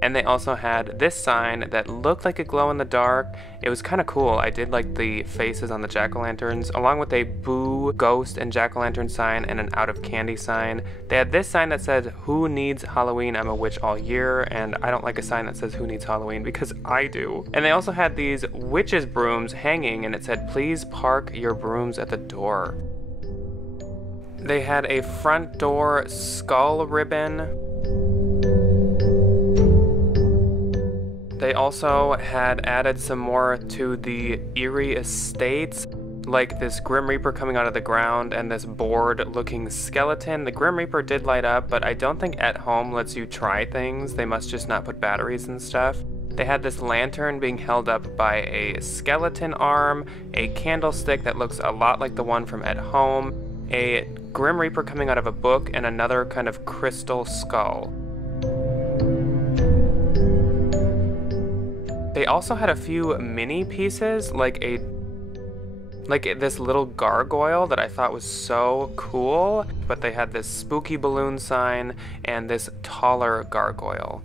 and they also had this sign that looked like a glow-in-the-dark. It was kind of cool. I did like the faces on the jack-o'-lanterns, along with a Boo Ghost and jack-o'-lantern sign and an Out of Candy sign. They had this sign that said, "Who needs Halloween? I'm a witch all year," and I don't like a sign that says "Who needs Halloween?" because I do. And they also had these witches' brooms hanging, and it said, "Please park your brooms at the door." They had a front door skull ribbon. They also had added some more to the eerie estates, like this Grim Reaper coming out of the ground and this bored-looking skeleton. The Grim Reaper did light up, but I don't think At Home lets you try things. They must just not put batteries and stuff. They had this lantern being held up by a skeleton arm, a candlestick that looks a lot like the one from At Home, a Grim Reaper coming out of a book, and another kind of crystal skull. They also had a few mini pieces, like this little gargoyle that I thought was so cool, but they had this spooky balloon sign and this taller gargoyle.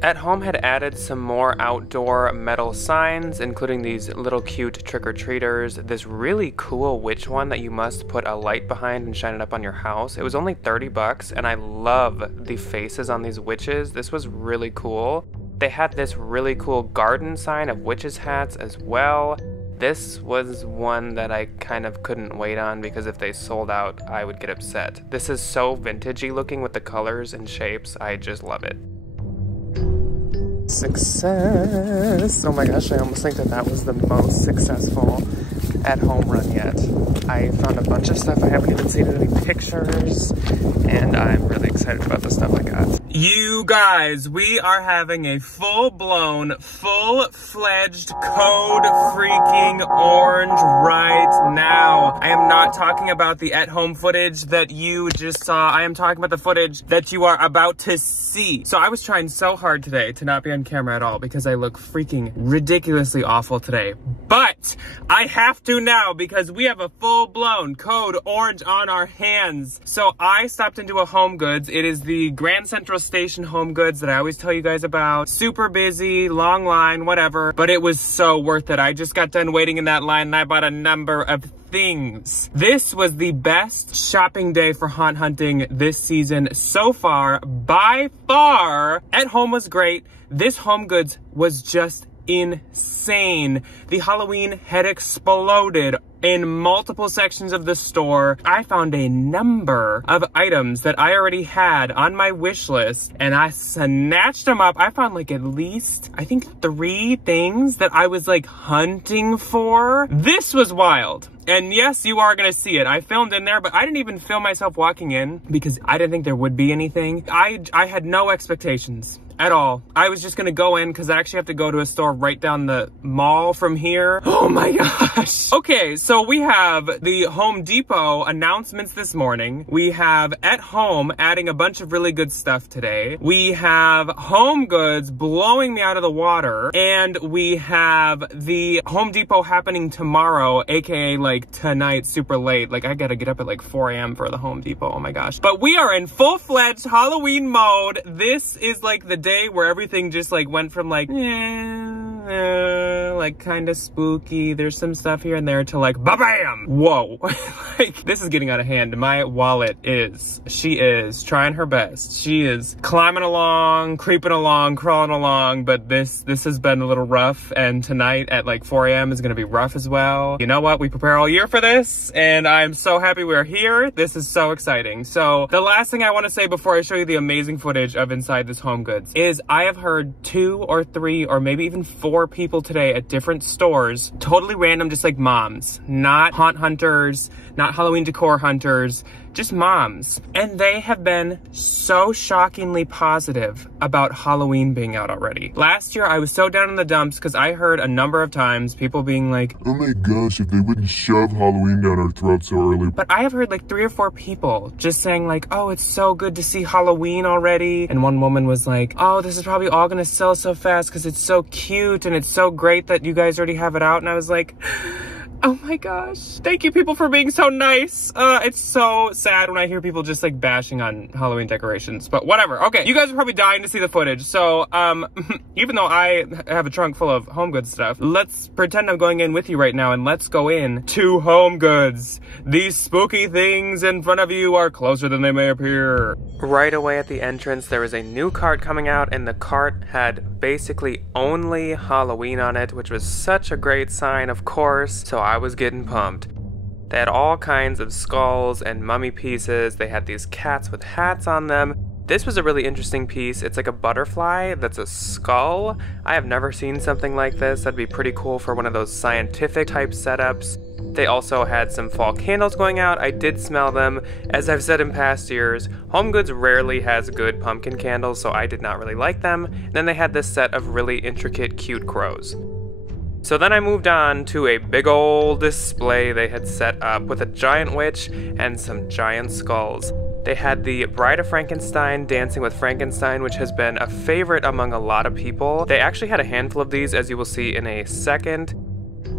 At Home had added some more outdoor metal signs, including these little cute trick-or-treaters, this really cool witch one that you must put a light behind and shine it up on your house. It was only 30 bucks, and I love the faces on these witches. This was really cool. They had this really cool garden sign of witches' hats as well. This was one that I kind of couldn't wait on because if they sold out, I would get upset. This is so vintagey looking with the colors and shapes. I just love it. Success! Oh my gosh, I almost think that was the most successful At Home run yet. I found a bunch of stuff I haven't even seen in any pictures, and I'm really excited about the stuff I got. You guys, we are having a full-blown, full-fledged code freaking orange right now. I am not talking about the At Home footage that you just saw. I am talking about the footage that you are about to see. So I was trying so hard today to not be on camera at all because I look freaking ridiculously awful today. But I have to now because we have a full-blown code orange on our hands. So I stopped into a HomeGoods. It is the Grand Central Station HomeGoods that I always tell you guys about. Super busy, long line, whatever, but it was so worth it. I just got done waiting in that line and I bought a number of things. This was the best shopping day for haunt hunting this season so far, by far. At Home was great. This HomeGoods was just insane. The Halloween had exploded in multiple sections of the store. I found a number of items that I already had on my wish list and I snatched them up. I found like at least, I think 3 things that I was like hunting for. This was wild. And yes, you are gonna see it. I filmed in there, but I didn't even film myself walking in because I didn't think there would be anything. I had no expectations at all. I was just gonna go in because I actually have to go to a store right down the mall from here. Oh my gosh. Okay, so we have the Home Depot announcements this morning. We have At Home adding a bunch of really good stuff today. We have HomeGoods blowing me out of the water. And we have the Home Depot happening tomorrow, aka like tonight, super late. Like I gotta get up at like 4 a.m. for the Home Depot, oh my gosh. But we are in full-fledged Halloween mode. This is like the day where everything just like went from like, like kind of spooky, there's some stuff here and there, to like, ba-bam! Whoa. Like, this is getting out of hand. My wallet she is trying her best. She is climbing along, creeping along, crawling along, but this has been a little rough, and tonight at like 4 a.m. is gonna be rough as well. You know what? We prepare all year for this, and I'm so happy we're here. This is so exciting. So, the last thing I want to say before I show you the amazing footage of inside this HomeGoods is I have heard 2 or 3 or maybe even 4 people today at different stores, totally random, just like moms, not haunt hunters, not Halloween decor hunters, just moms. And they have been so shockingly positive about Halloween being out already. Last year, I was so down in the dumps because I heard a number of times people being like, oh my gosh, if they wouldn't shove Halloween down our throats so early. But I have heard like 3 or 4 people just saying like, oh, it's so good to see Halloween already. And one woman was like, oh, this is probably all gonna sell so fast because it's so cute and it's so great that you guys already have it out. And I was like, oh my gosh, thank you people for being so nice. It's so sad when I hear people just like bashing on Halloween decorations, but whatever. Okay, you guys are probably dying to see the footage. So, even though I have a trunk full of HomeGoods stuff, let's pretend I'm going in with you right now and let's go in to HomeGoods. These spooky things in front of you are closer than they may appear. Right away at the entrance, there was a new cart coming out, and the cart had basically only Halloween on it, which was such a great sign, of course. So I was getting pumped. They had all kinds of skulls and mummy pieces. They had these cats with hats on them. This was a really interesting piece. It's like a butterfly that's a skull. I have never seen something like this. That'd be pretty cool for one of those scientific type setups. They also had some fall candles going out. I did smell them. As I've said in past years, HomeGoods rarely has good pumpkin candles, so I did not really like them. And then they had this set of really intricate, cute crows. So then I moved on to a big old display they had set up with a giant witch and some giant skulls. They had the Bride of Frankenstein dancing with Frankenstein, which has been a favorite among a lot of people. They actually had a handful of these, as you will see in a second.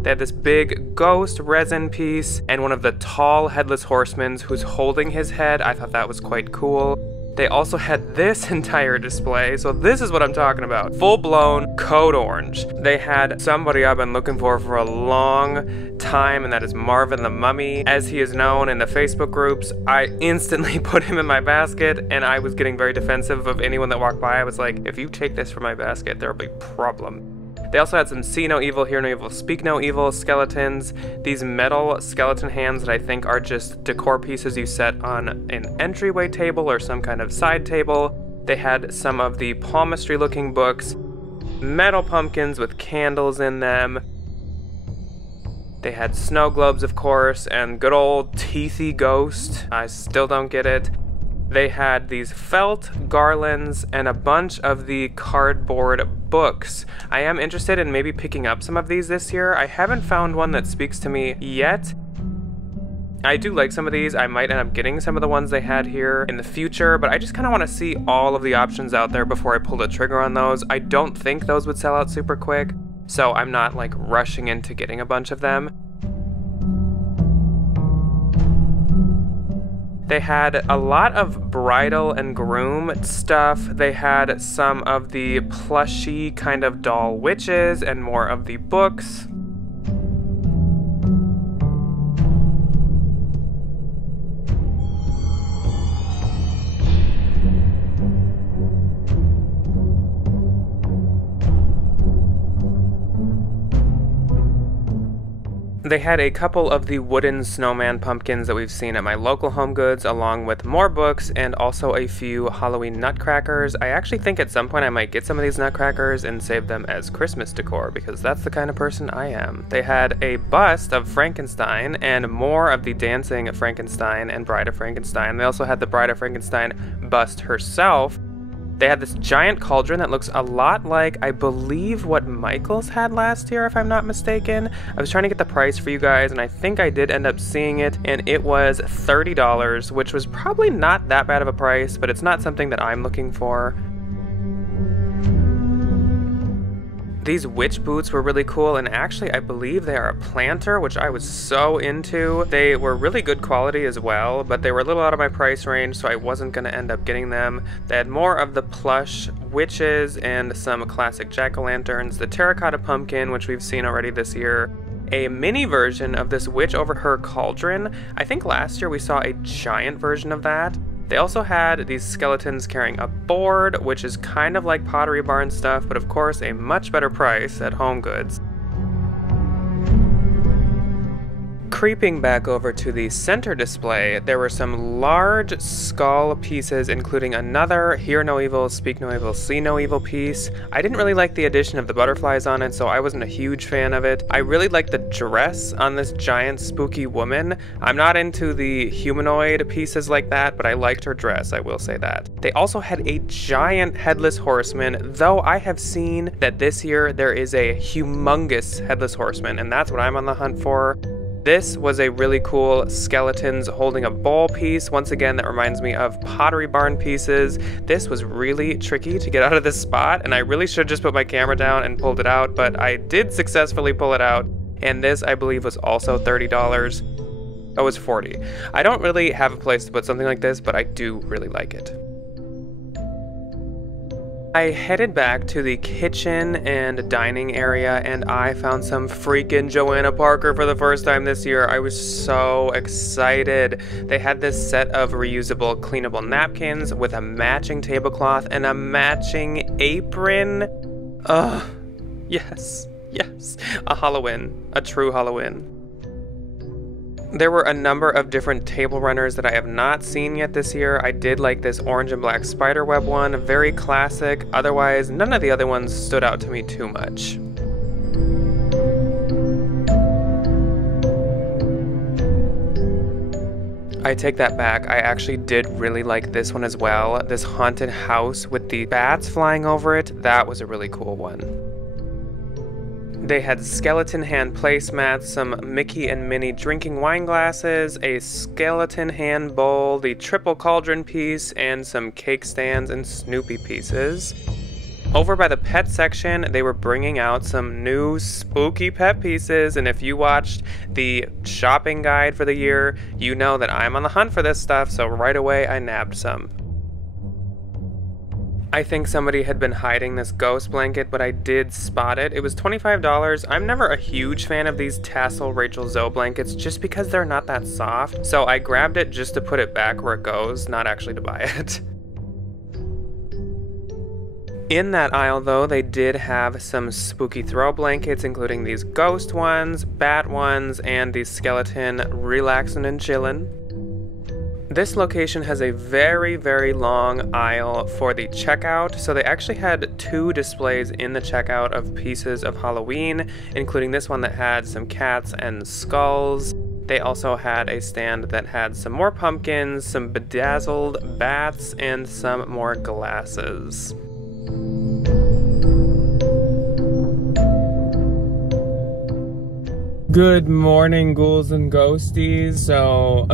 They had this big ghost resin piece and one of the tall headless horsemen who's holding his head. I thought that was quite cool. They also had this entire display, so this is what I'm talking about. Full-blown code orange. They had somebody I've been looking for a long time, and that is Marvin the Mummy. As he is known in the Facebook groups, I instantly put him in my basket, and I was getting very defensive of anyone that walked by. I was like, if you take this from my basket, there'll be a problem. They also had some See No Evil, Hear No Evil, Speak No Evil skeletons. These metal skeleton hands that I think are just decor pieces you set on an entryway table or some kind of side table. They had some of the palmistry looking books, metal pumpkins with candles in them. They had snow globes, of course, and good old teethy ghost. I still don't get it. They had these felt garlands and a bunch of the cardboard books. I am interested in maybe picking up some of these this year. I haven't found one that speaks to me yet. I do like some of these. I might end up getting some of the ones they had here in the future, but I just kind of want to see all of the options out there before I pull the trigger on those. I don't think those would sell out super quick, so I'm not like rushing into getting a bunch of them. They had a lot of bridal and groom stuff. They had some of the plushy kind of doll witches and more of the books. They had a couple of the wooden snowman pumpkins that we've seen at my local HomeGoods, along with more books and also a few Halloween nutcrackers. I actually think at some point I might get some of these nutcrackers and save them as Christmas decor, because that's the kind of person I am. They had a bust of Frankenstein and more of the dancing Frankenstein and Bride of Frankenstein. They also had the Bride of Frankenstein bust herself. They had this giant cauldron that looks a lot like, I believe, what Michael's had last year, if I'm not mistaken. I was trying to get the price for you guys, and I think I did end up seeing it, and it was $30, which was probably not that bad of a price, but it's not something that I'm looking for. These witch boots were really cool, and actually I believe they are a planter, which I was so into. They were really good quality as well, but they were a little out of my price range, so I wasn't going to end up getting them. They had more of the plush witches and some classic jack-o'-lanterns, the terracotta pumpkin, which we've seen already this year, a mini version of this witch over her cauldron. I think last year we saw a giant version of that. They also had these skeletons carrying a board, which is kind of like Pottery Barn stuff, but of course a much better price at HomeGoods. Creeping back over to the center display, there were some large skull pieces, including another Hear No Evil, Speak No Evil, See No Evil piece. I didn't really like the addition of the butterflies on it, so I wasn't a huge fan of it. I really liked the dress on this giant spooky woman. I'm not into the humanoid pieces like that, but I liked her dress, I will say that. They also had a giant headless horseman, though I have seen that this year there is a humongous headless horseman, and that's what I'm on the hunt for. This was a really cool skeletons holding a bowl piece. Once again, that reminds me of Pottery Barn pieces. This was really tricky to get out of this spot, and I really should just put my camera down and pulled it out, but I did successfully pull it out. And this, I believe, was also $30. Oh, it was $40. I don't really have a place to put something like this, but I do really like it. I headed back to the kitchen and dining area, and I found some freaking Joanna Parker for the first time this year. I was so excited. They had this set of reusable cleanable napkins with a matching tablecloth and a matching apron. Ugh, yes, yes, a Halloween, a true Halloween. There were a number of different table runners that I have not seen yet this year. I did like this orange and black spiderweb one, very classic. Otherwise, none of the other ones stood out to me too much. I take that back. I actually did really like this one as well. This haunted house with the bats flying over it, that was a really cool one. They had skeleton hand placemats, some Mickey and Minnie drinking wine glasses, a skeleton hand bowl, the triple cauldron piece, and some cake stands and Snoopy pieces. Over by the pet section, they were bringing out some new spooky pet pieces, and if you watched the shopping guide for the year, you know that I'm on the hunt for this stuff, so right away I nabbed some. I think somebody had been hiding this ghost blanket, but I did spot it. It was $25. I'm never a huge fan of these tassel Rachel Zoe blankets just because they're not that soft. So I grabbed it just to put it back where it goes, not actually to buy it. In that aisle though, they did have some spooky throw blankets, including these ghost ones, bat ones, and the skeleton relaxin' and chillin'. This location has a very, very long aisle for the checkout, so they actually had 2 displays in the checkout of pieces of Halloween, including this one that had some cats and skulls. They also had a stand that had some more pumpkins, some bedazzled bats, and some more glasses. Good morning, ghouls and ghosties. So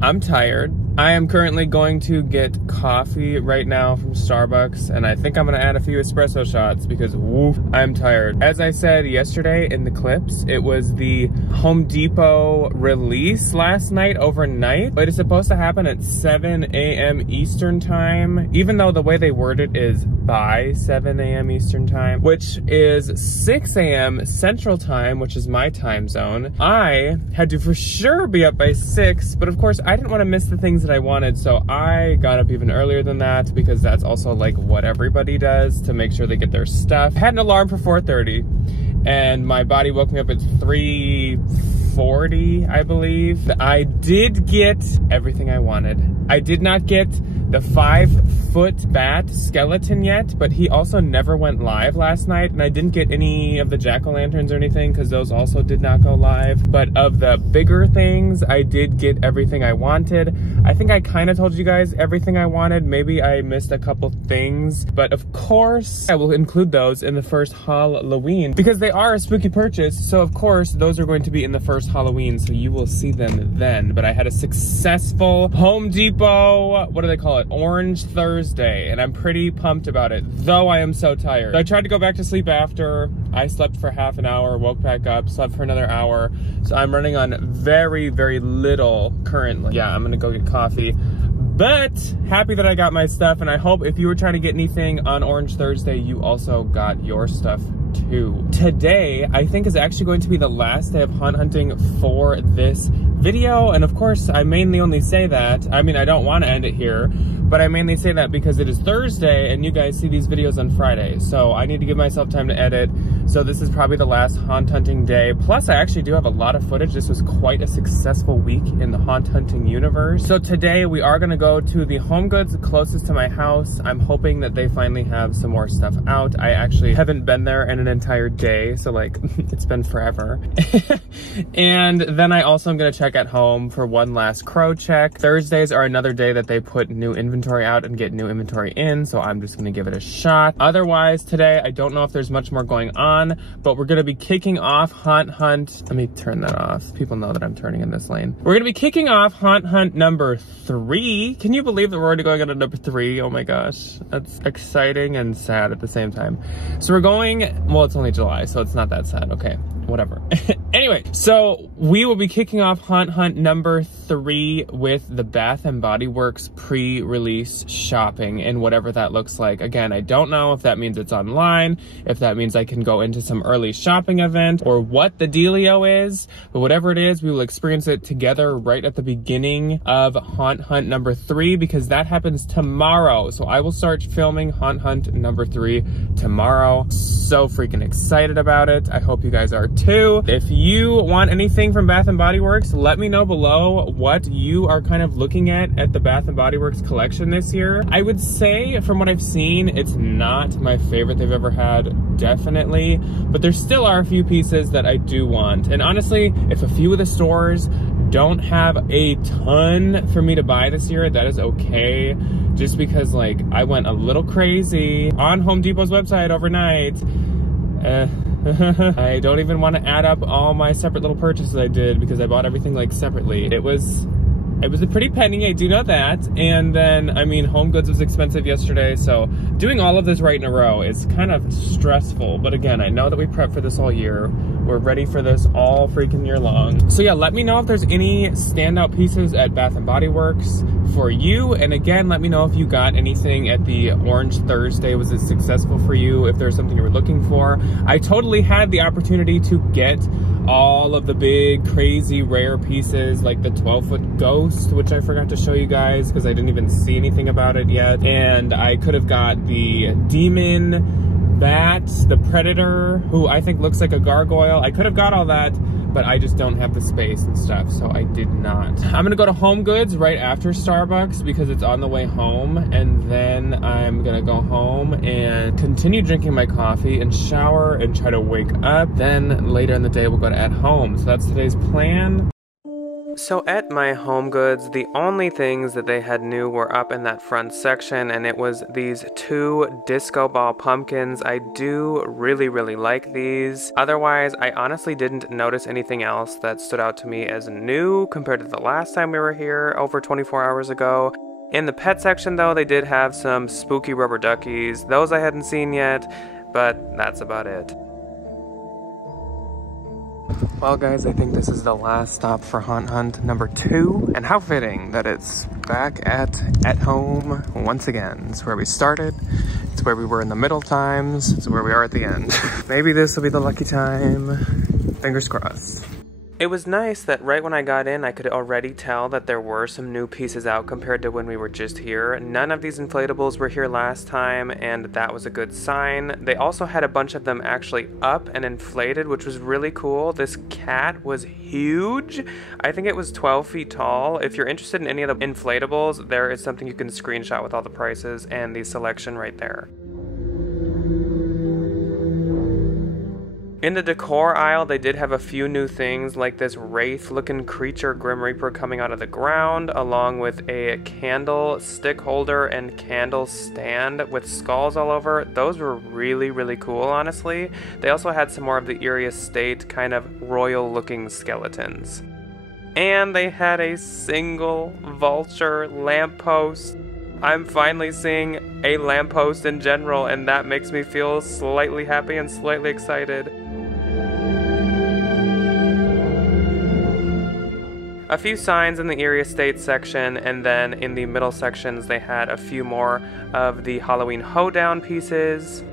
I'm tired. I am currently going to get coffee right now from Starbucks, and I think I'm gonna add a few espresso shots because woof, I'm tired. As I said yesterday in the clips, it was the Home Depot release last night overnight, but it's supposed to happen at 7 a.m. Eastern time, even though the way they word it is by 7 a.m. Eastern time, which is 6 a.m. Central time, which is my time zone. I had to for sure be up by 6, but of course I didn't want to miss the things that I wanted, so I got up even earlier than that because that's also like what everybody does to make sure they get their stuff. I had an alarm for 4:30, and my body woke me up at 3:40, I believe. I did get everything I wanted. I did not get the 5-foot bat skeleton yet, but he also never went live last night, and I didn't get any of the jack-o'-lanterns or anything because those also did not go live. But of the bigger things, I did get everything I wanted. I think I kind of told you guys everything I wanted. Maybe I missed a couple things, but of course I will include those in the first Halloween because they are a spooky purchase. So of course those are going to be in the first Halloween, so you will see them then. But I had a successful Home Depot, what do they call it? Orange Thursday, and I'm pretty pumped about it, though I am so tired. So I tried to go back to sleep after. I slept for half an hour, woke back up, slept for another hour. So I'm running on very, very little currently. Yeah, I'm gonna go get coffee. But happy that I got my stuff, and I hope if you were trying to get anything on Orange Thursday, you also got your stuff too. Today, I think, is actually going to be the last day of haunt hunting for this video, and of course, I mainly only say that. I mean, I don't want to end it here, but I mainly say that because it is Thursday, and you guys see these videos on Friday, so I need to give myself time to edit. So this is probably the last haunt hunting day. Plus, I actually do have a lot of footage. This was quite a successful week in the haunt hunting universe. So today we are gonna go to the HomeGoods closest to my house. I'm hoping that they finally have some more stuff out. I actually haven't been there in an entire day, so like, it's been forever. And then I also am gonna check at home for one last crow check. Thursdays are another day that they put new inventory out and get new inventory in, so I'm just gonna give it a shot. Otherwise, today, I don't know if there's much more going on, but we're gonna be kicking off Haunt Hunt. Let me turn that off. People know that I'm turning in this lane. We're gonna be kicking off Haunt Hunt number 3. Can you believe that we're already going on to number 3? Oh my gosh. That's exciting and sad at the same time. So we're going, well, it's only July, so it's not that sad. Okay, whatever. Anyway, so we will be kicking off Haunt Hunt number 3 with the Bath & Body Works pre-release shopping and whatever that looks like. Again, I don't know if that means it's online, if that means I can go into some early shopping event, or what the dealio is, but whatever it is, we will experience it together right at the beginning of Haunt Hunt number 3 because that happens tomorrow. So I will start filming Haunt Hunt number 3 tomorrow. So freaking excited about it. I hope you guys are too. If you want anything from Bath & Body Works, let me know below what you are kind of looking at the Bath & Body Works collection this year. I would say from what I've seen, it's not my favorite they've ever had, definitely, but there still are a few pieces that I do want. And honestly, if a few of the stores don't have a ton for me to buy this year, that is okay. Just because like I went a little crazy on Home Depot's website overnight. I don't even want to add up all my separate little purchases I did because I bought everything like separately. It was a pretty penny, I do know that. And then, I mean, HomeGoods was expensive yesterday, so doing all of this right in a row is kind of stressful. But again, I know that we prep for this all year. We're ready for this all freaking year long. So yeah, let me know if there's any standout pieces at Bath & Body Works for you. And again, let me know if you got anything at the Orange Thursday. Was it successful for you? If there's something you were looking for. I totally had the opportunity to get all of the big, crazy, rare pieces, like the 12-foot ghost, which I forgot to show you guys because I didn't even see anything about it yet. And I could have got the demon bat, the predator, who I think looks like a gargoyle. I could have got all that, but I just don't have the space and stuff, so I did not. I'm gonna go to HomeGoods right after Starbucks because it's on the way home, and then I'm gonna go home and continue drinking my coffee and shower and try to wake up. Then later in the day, we'll go to At Home. So that's today's plan. So at my HomeGoods, the only things that they had new were up in that front section, and it was these 2 disco ball pumpkins. I do really, really like these. Otherwise, I honestly didn't notice anything else that stood out to me as new compared to the last time we were here over 24 hours ago. In the pet section though, they did have some spooky rubber duckies. Those I hadn't seen yet, but that's about it. Well guys, I think this is the last stop for Haunt Hunt number 2, and how fitting that it's back at Home once again. It's where we started, it's where we were in the middle times, it's where we are at the end. Maybe this will be the lucky time, fingers crossed. It was nice that right when I got in, I could already tell that there were some new pieces out compared to when we were just here. None of these inflatables were here last time, and that was a good sign. They also had a bunch of them actually up and inflated, which was really cool. This cat was huge. I think it was 12 feet tall. If you're interested in any of the inflatables, there is something you can screenshot with all the prices and the selection right there. In the decor aisle, they did have a few new things like this wraith-looking creature Grim Reaper coming out of the ground, along with a candle stick holder and candle stand with skulls all over. Those were really, really cool, honestly. They also had some more of the Eerie Estate kind of royal-looking skeletons. And they had a single vulture lamppost. I'm finally seeing a lamppost in general, and that makes me feel slightly happy and slightly excited. A few signs in the Eerie Estate section, and then in the middle sections they had a few more of the Halloween hoedown pieces.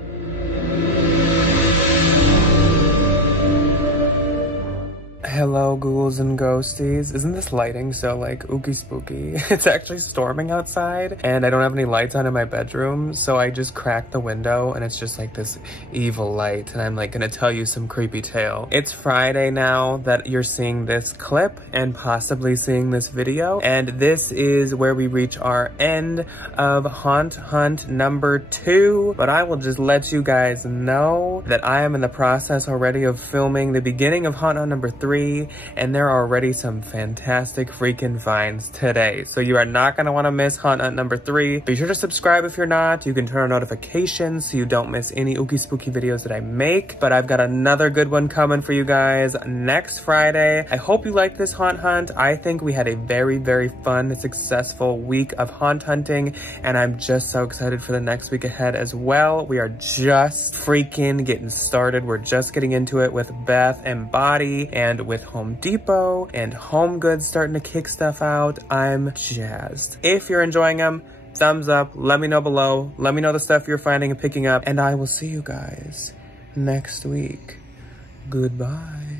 Hello, ghouls and ghosties. Isn't this lighting so like ooky spooky? It's actually storming outside and I don't have any lights on in my bedroom, so I just cracked the window and it's just like this evil light, and I'm like gonna tell you some creepy tale. It's Friday now that you're seeing this clip and possibly seeing this video, and this is where we reach our end of Haunt Hunt number 2. But I will just let you guys know that I am in the process already of filming the beginning of Haunt Hunt number 3, and there are already some fantastic freaking finds today. So you are not going to want to miss Haunt Hunt number 3. Be sure to subscribe if you're not. You can turn on notifications so you don't miss any ooky spooky videos that I make. But I've got another good one coming for you guys next Friday. I hope you like this Haunt Hunt. I think we had a very, very fun, successful week of haunt hunting, and I'm just so excited for the next week ahead as well. We are just freaking getting started. We're just getting into it with Beth and Body, and with Home Depot and HomeGoods starting to kick stuff out. I'm jazzed. If you're enjoying them, thumbs up, let me know below. Let me know the stuff you're finding and picking up, and I will see you guys next week. Goodbye.